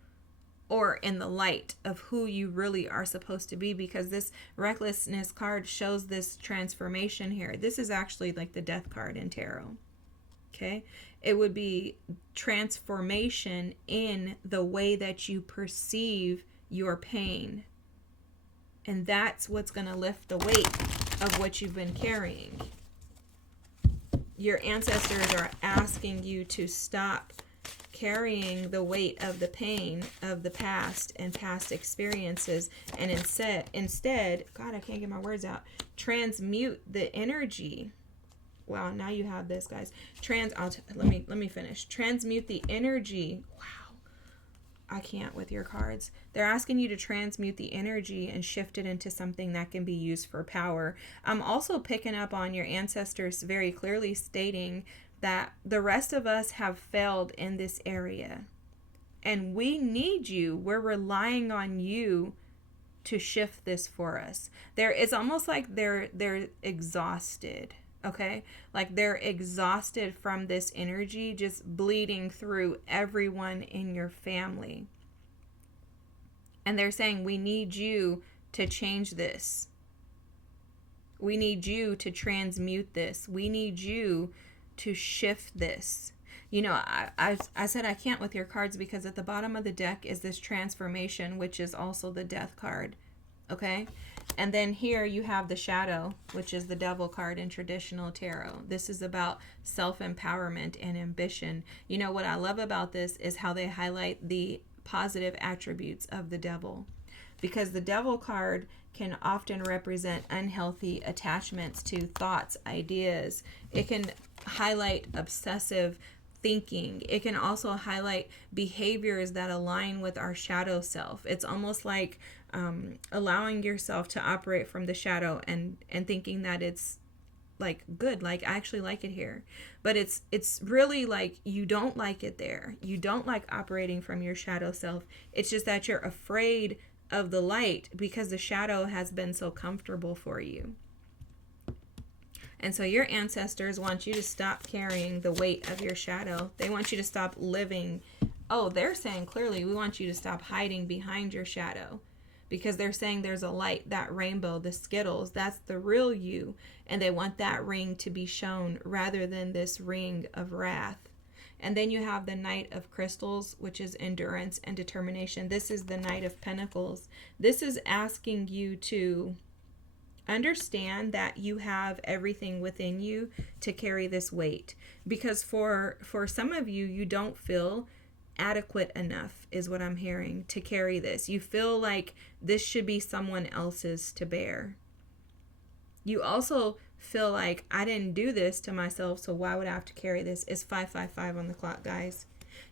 or in the light of who you really are supposed to be? Because this recklessness card shows this transformation here. This is actually like the death card in tarot. Okay? It would be transformation in the way that you perceive your pain. And that's what's going to lift the weight of what you've been carrying. Your ancestors are asking you to stop carrying the weight of the pain of the past and past experiences, and instead, God, I can't get my words out, transmute the energy. Wow, now you have this, guys. Let me finish. Transmute the energy. Wow. I can't with your cards. They're asking you to transmute the energy and shift it into something that can be used for power. I'm also picking up on your ancestors very clearly stating that the rest of us have failed in this area. And we need you. We're relying on you to shift this for us. It's almost like they're exhausted. Okay, like they're exhausted from this energy just bleeding through everyone in your family. And they're saying, we need you to change this. We need you to transmute this. We need you to shift this. I said I can't with your cards because at the bottom of the deck is this transformation, which is also the death card. Okay? And then here you have the shadow, which is the devil card in traditional tarot. This is about self-empowerment and ambition. What I love about this is how they highlight the positive attributes of the devil. Because the devil card can often represent unhealthy attachments to thoughts, ideas. It can highlight obsessive thinking. It can also highlight behaviors that align with our shadow self. It's almost like allowing yourself to operate from the shadow and thinking that it's like good, like I actually like it here, but it's really like you don't like it there. You don't like operating from your shadow self. It's just that you're afraid of the light because the shadow has been so comfortable for you. And so your ancestors want you to stop carrying the weight of your shadow. They want you to stop living. Oh, they're saying clearly, we want you to stop hiding behind your shadow. Because they're saying there's a light, that rainbow, the Skittles, that's the real you. And they want that ring to be shown rather than this ring of wrath. And then you have the Knight of Crystals, which is endurance and determination. This is the Knight of Pentacles. This is asking you to understand that you have everything within you to carry this weight. Because for some of you, you don't feel adequate enough, is what I'm hearing, to carry this. You feel like this should be someone else's to bear. You also feel like, I didn't do this to myself, so why would I have to carry this? It's 555 on the clock, guys.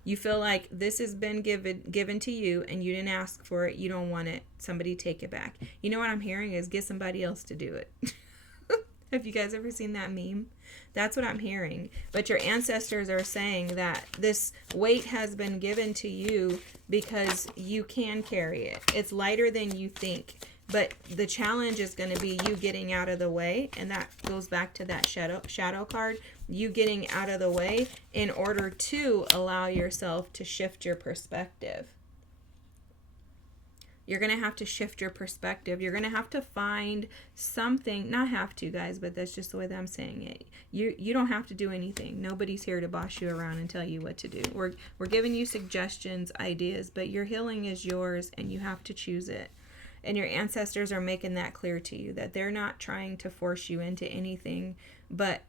You feel like this has been given to you and you didn't ask for it. You don't want it. Somebody take it back. You know what I'm hearing is get somebody else to do it. Have you guys ever seen that meme? That's what I'm hearing. But your ancestors are saying that this weight has been given to you because you can carry it. It's lighter than you think. But the challenge is going to be you getting out of the way. And that goes back to that shadow card. You getting out of the way in order to allow yourself to shift your perspective. You're going to have to shift your perspective. You're going to have to find something. Not have to, guys, but that's just the way that I'm saying it. You don't have to do anything. Nobody's here to boss you around and tell you what to do. We're giving you suggestions, ideas, but your healing is yours and you have to choose it. And your ancestors are making that clear to you, that they're not trying to force you into anything, but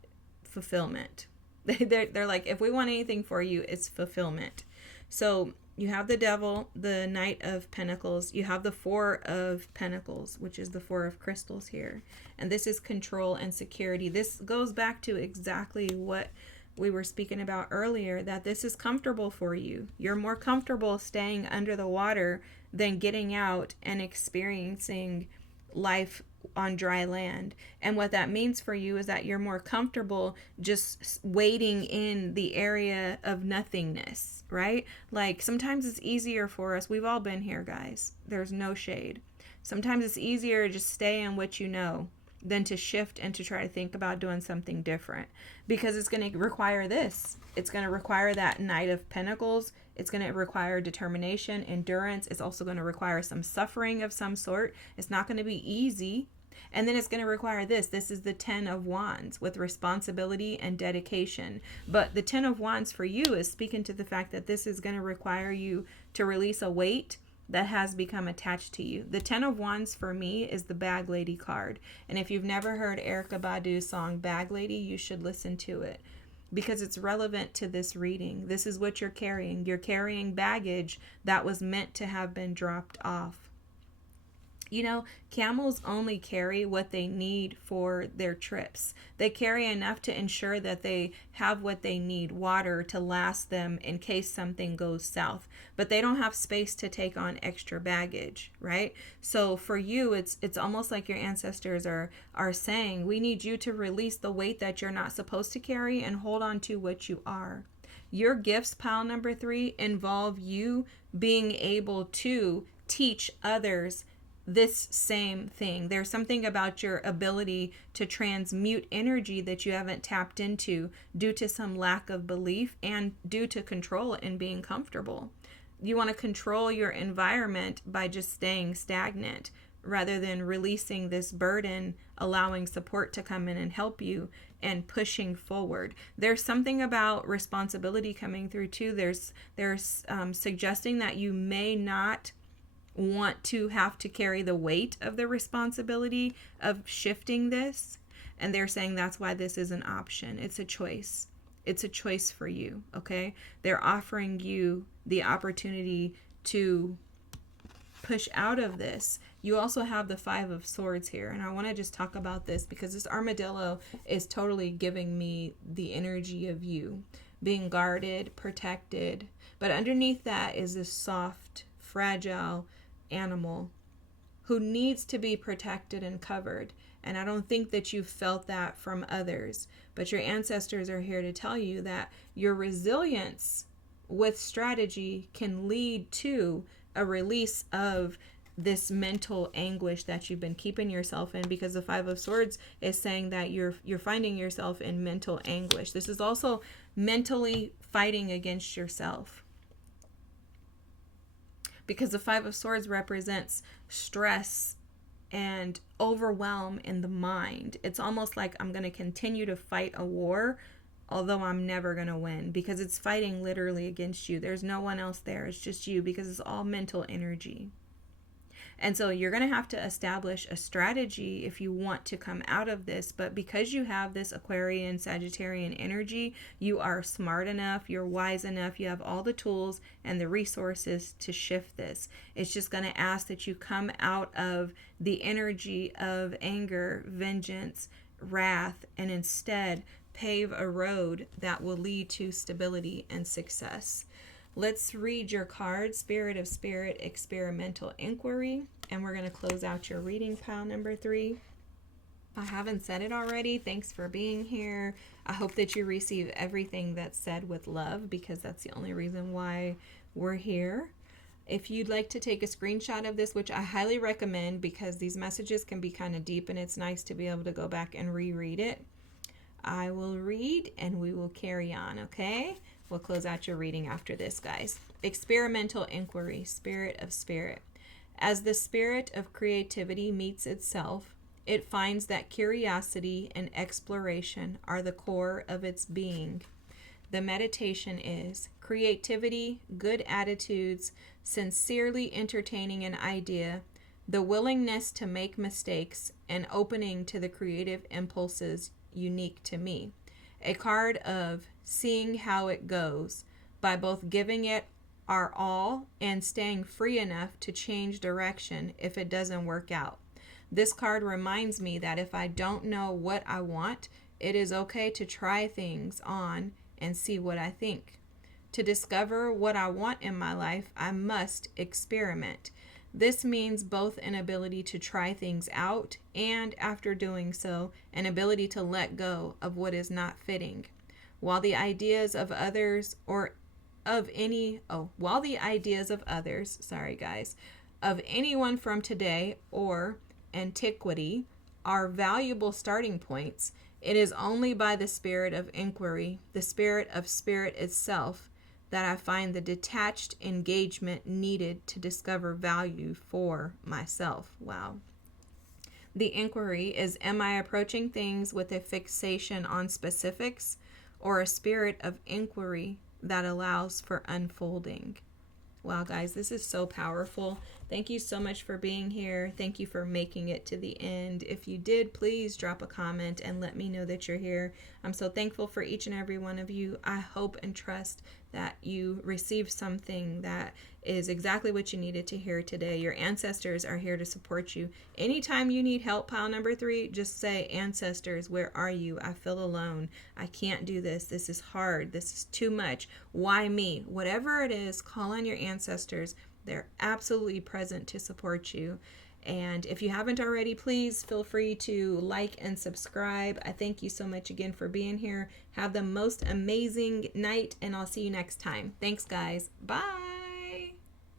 fulfillment. They're like, if we want anything for you, it's fulfillment. So you have the devil, the Knight of Pentacles. You have the Four of Pentacles, which is the Four of Crystals here. And this is control and security. This goes back to exactly what we were speaking about earlier, that this is comfortable for you. You're more comfortable staying under the water than getting out and experiencing life on dry land. And what that means for you is that you're more comfortable just waiting in the area of nothingness, right? Like sometimes it's easier for us. We've all been here, guys. There's no shade. Sometimes it's easier to just stay in what you know than to shift and to try to think about doing something different, because it's going to require this. It's going to require that Knight of Pentacles. It's going to require determination, endurance. It's also going to require some suffering of some sort. It's not going to be easy. And then it's going to require this. This is the 10 of Wands with responsibility and dedication. But the 10 of Wands for you is speaking to the fact that this is going to require you to release a weight that has become attached to you. The 10 of Wands for me is the Bag Lady card. And if you've never heard Erykah Badu's song Bag Lady, you should listen to it, because it's relevant to this reading. This is what you're carrying. You're carrying baggage that was meant to have been dropped off. You know, camels only carry what they need for their trips. They carry enough to ensure that they have what they need, water to last them in case something goes south. But they don't have space to take on extra baggage, right? So for you, it's almost like your ancestors are saying, we need you to release the weight that you're not supposed to carry and hold on to what you are. Your gifts, pile number 3, involve you being able to teach others this same thing. There's something about your ability to transmute energy that you haven't tapped into due to some lack of belief and due to control and being comfortable. You want to control your environment by just staying stagnant rather than releasing this burden, allowing support to come in and help you and pushing forward. There's something about responsibility coming through too. There's suggesting that you may not want to have to carry the weight of the responsibility of shifting this. And they're saying that's why this is an option. It's a choice. It's a choice for you, okay? They're offering you the opportunity to push out of this. You also have the 5 of Swords here. And I want to just talk about this because this armadillo is totally giving me the energy of you being guarded, protected. But underneath that is this soft, fragile animal who needs to be protected and covered. And I don't think that you've felt that from others, but your ancestors are here to tell you that your resilience with strategy can lead to a release of this mental anguish that you've been keeping yourself in, because the 5 of Swords is saying that you're finding yourself in mental anguish. This is also mentally fighting against yourself, because the 5 of Swords represents stress and overwhelm in the mind. It's almost like I'm going to continue to fight a war, although I'm never going to win, because it's fighting literally against you. There's no one else there. It's just you, because it's all mental energy. And so you're going to have to establish a strategy if you want to come out of this. But because you have this Aquarian, Sagittarian energy, you are smart enough, you're wise enough, you have all the tools and the resources to shift this. It's just going to ask that you come out of the energy of anger, vengeance, wrath, and instead pave a road that will lead to stability and success. Let's read your card, Spirit of Spirit, Experimental Inquiry, and we're going to close out your reading, pile number 3. If I haven't said it already, thanks for being here. I hope that you receive everything that's said with love, because that's the only reason why we're here. If you'd like to take a screenshot of this, which I highly recommend because these messages can be kind of deep and it's nice to be able to go back and reread it, I will read and we will carry on, okay? We'll close out your reading after this, guys. Experimental Inquiry, Spirit of Spirit. As the spirit of creativity meets itself, it finds that curiosity and exploration are the core of its being. The meditation is creativity, good attitudes, sincerely entertaining an idea, the willingness to make mistakes, and opening to the creative impulses unique to me. A card of seeing how it goes by both giving it our all and staying free enough to change direction if it doesn't work out. This card reminds me that if I don't know what I want, it is okay to try things on and see what I think. To discover what I want in my life, I must experiment. This means both an ability to try things out and, after doing so, an ability to let go of what is not fitting. While the ideas of others of anyone from today or antiquity are valuable starting points, it is only by the spirit of inquiry, the spirit of spirit itself, that I find the detached engagement needed to discover value for myself. Wow. The inquiry is, am I approaching things with a fixation on specifics or a spirit of inquiry that allows for unfolding? Wow, guys, this is so powerful. Thank you so much for being here. Thank you for making it to the end. If you did, please drop a comment and let me know that you're here. I'm so thankful for each and every one of you. I hope and trust that you received something that is exactly what you needed to hear today. Your ancestors are here to support you. Anytime you need help, pile number 3, just say, ancestors, where are you? I feel alone. I can't do this. This is hard. This is too much. Why me? Whatever it is, call on your ancestors. They're absolutely present to support you. And if you haven't already, please feel free to like and subscribe. I thank you so much again for being here. Have the most amazing night, and I'll see you next time. Thanks, guys. Bye.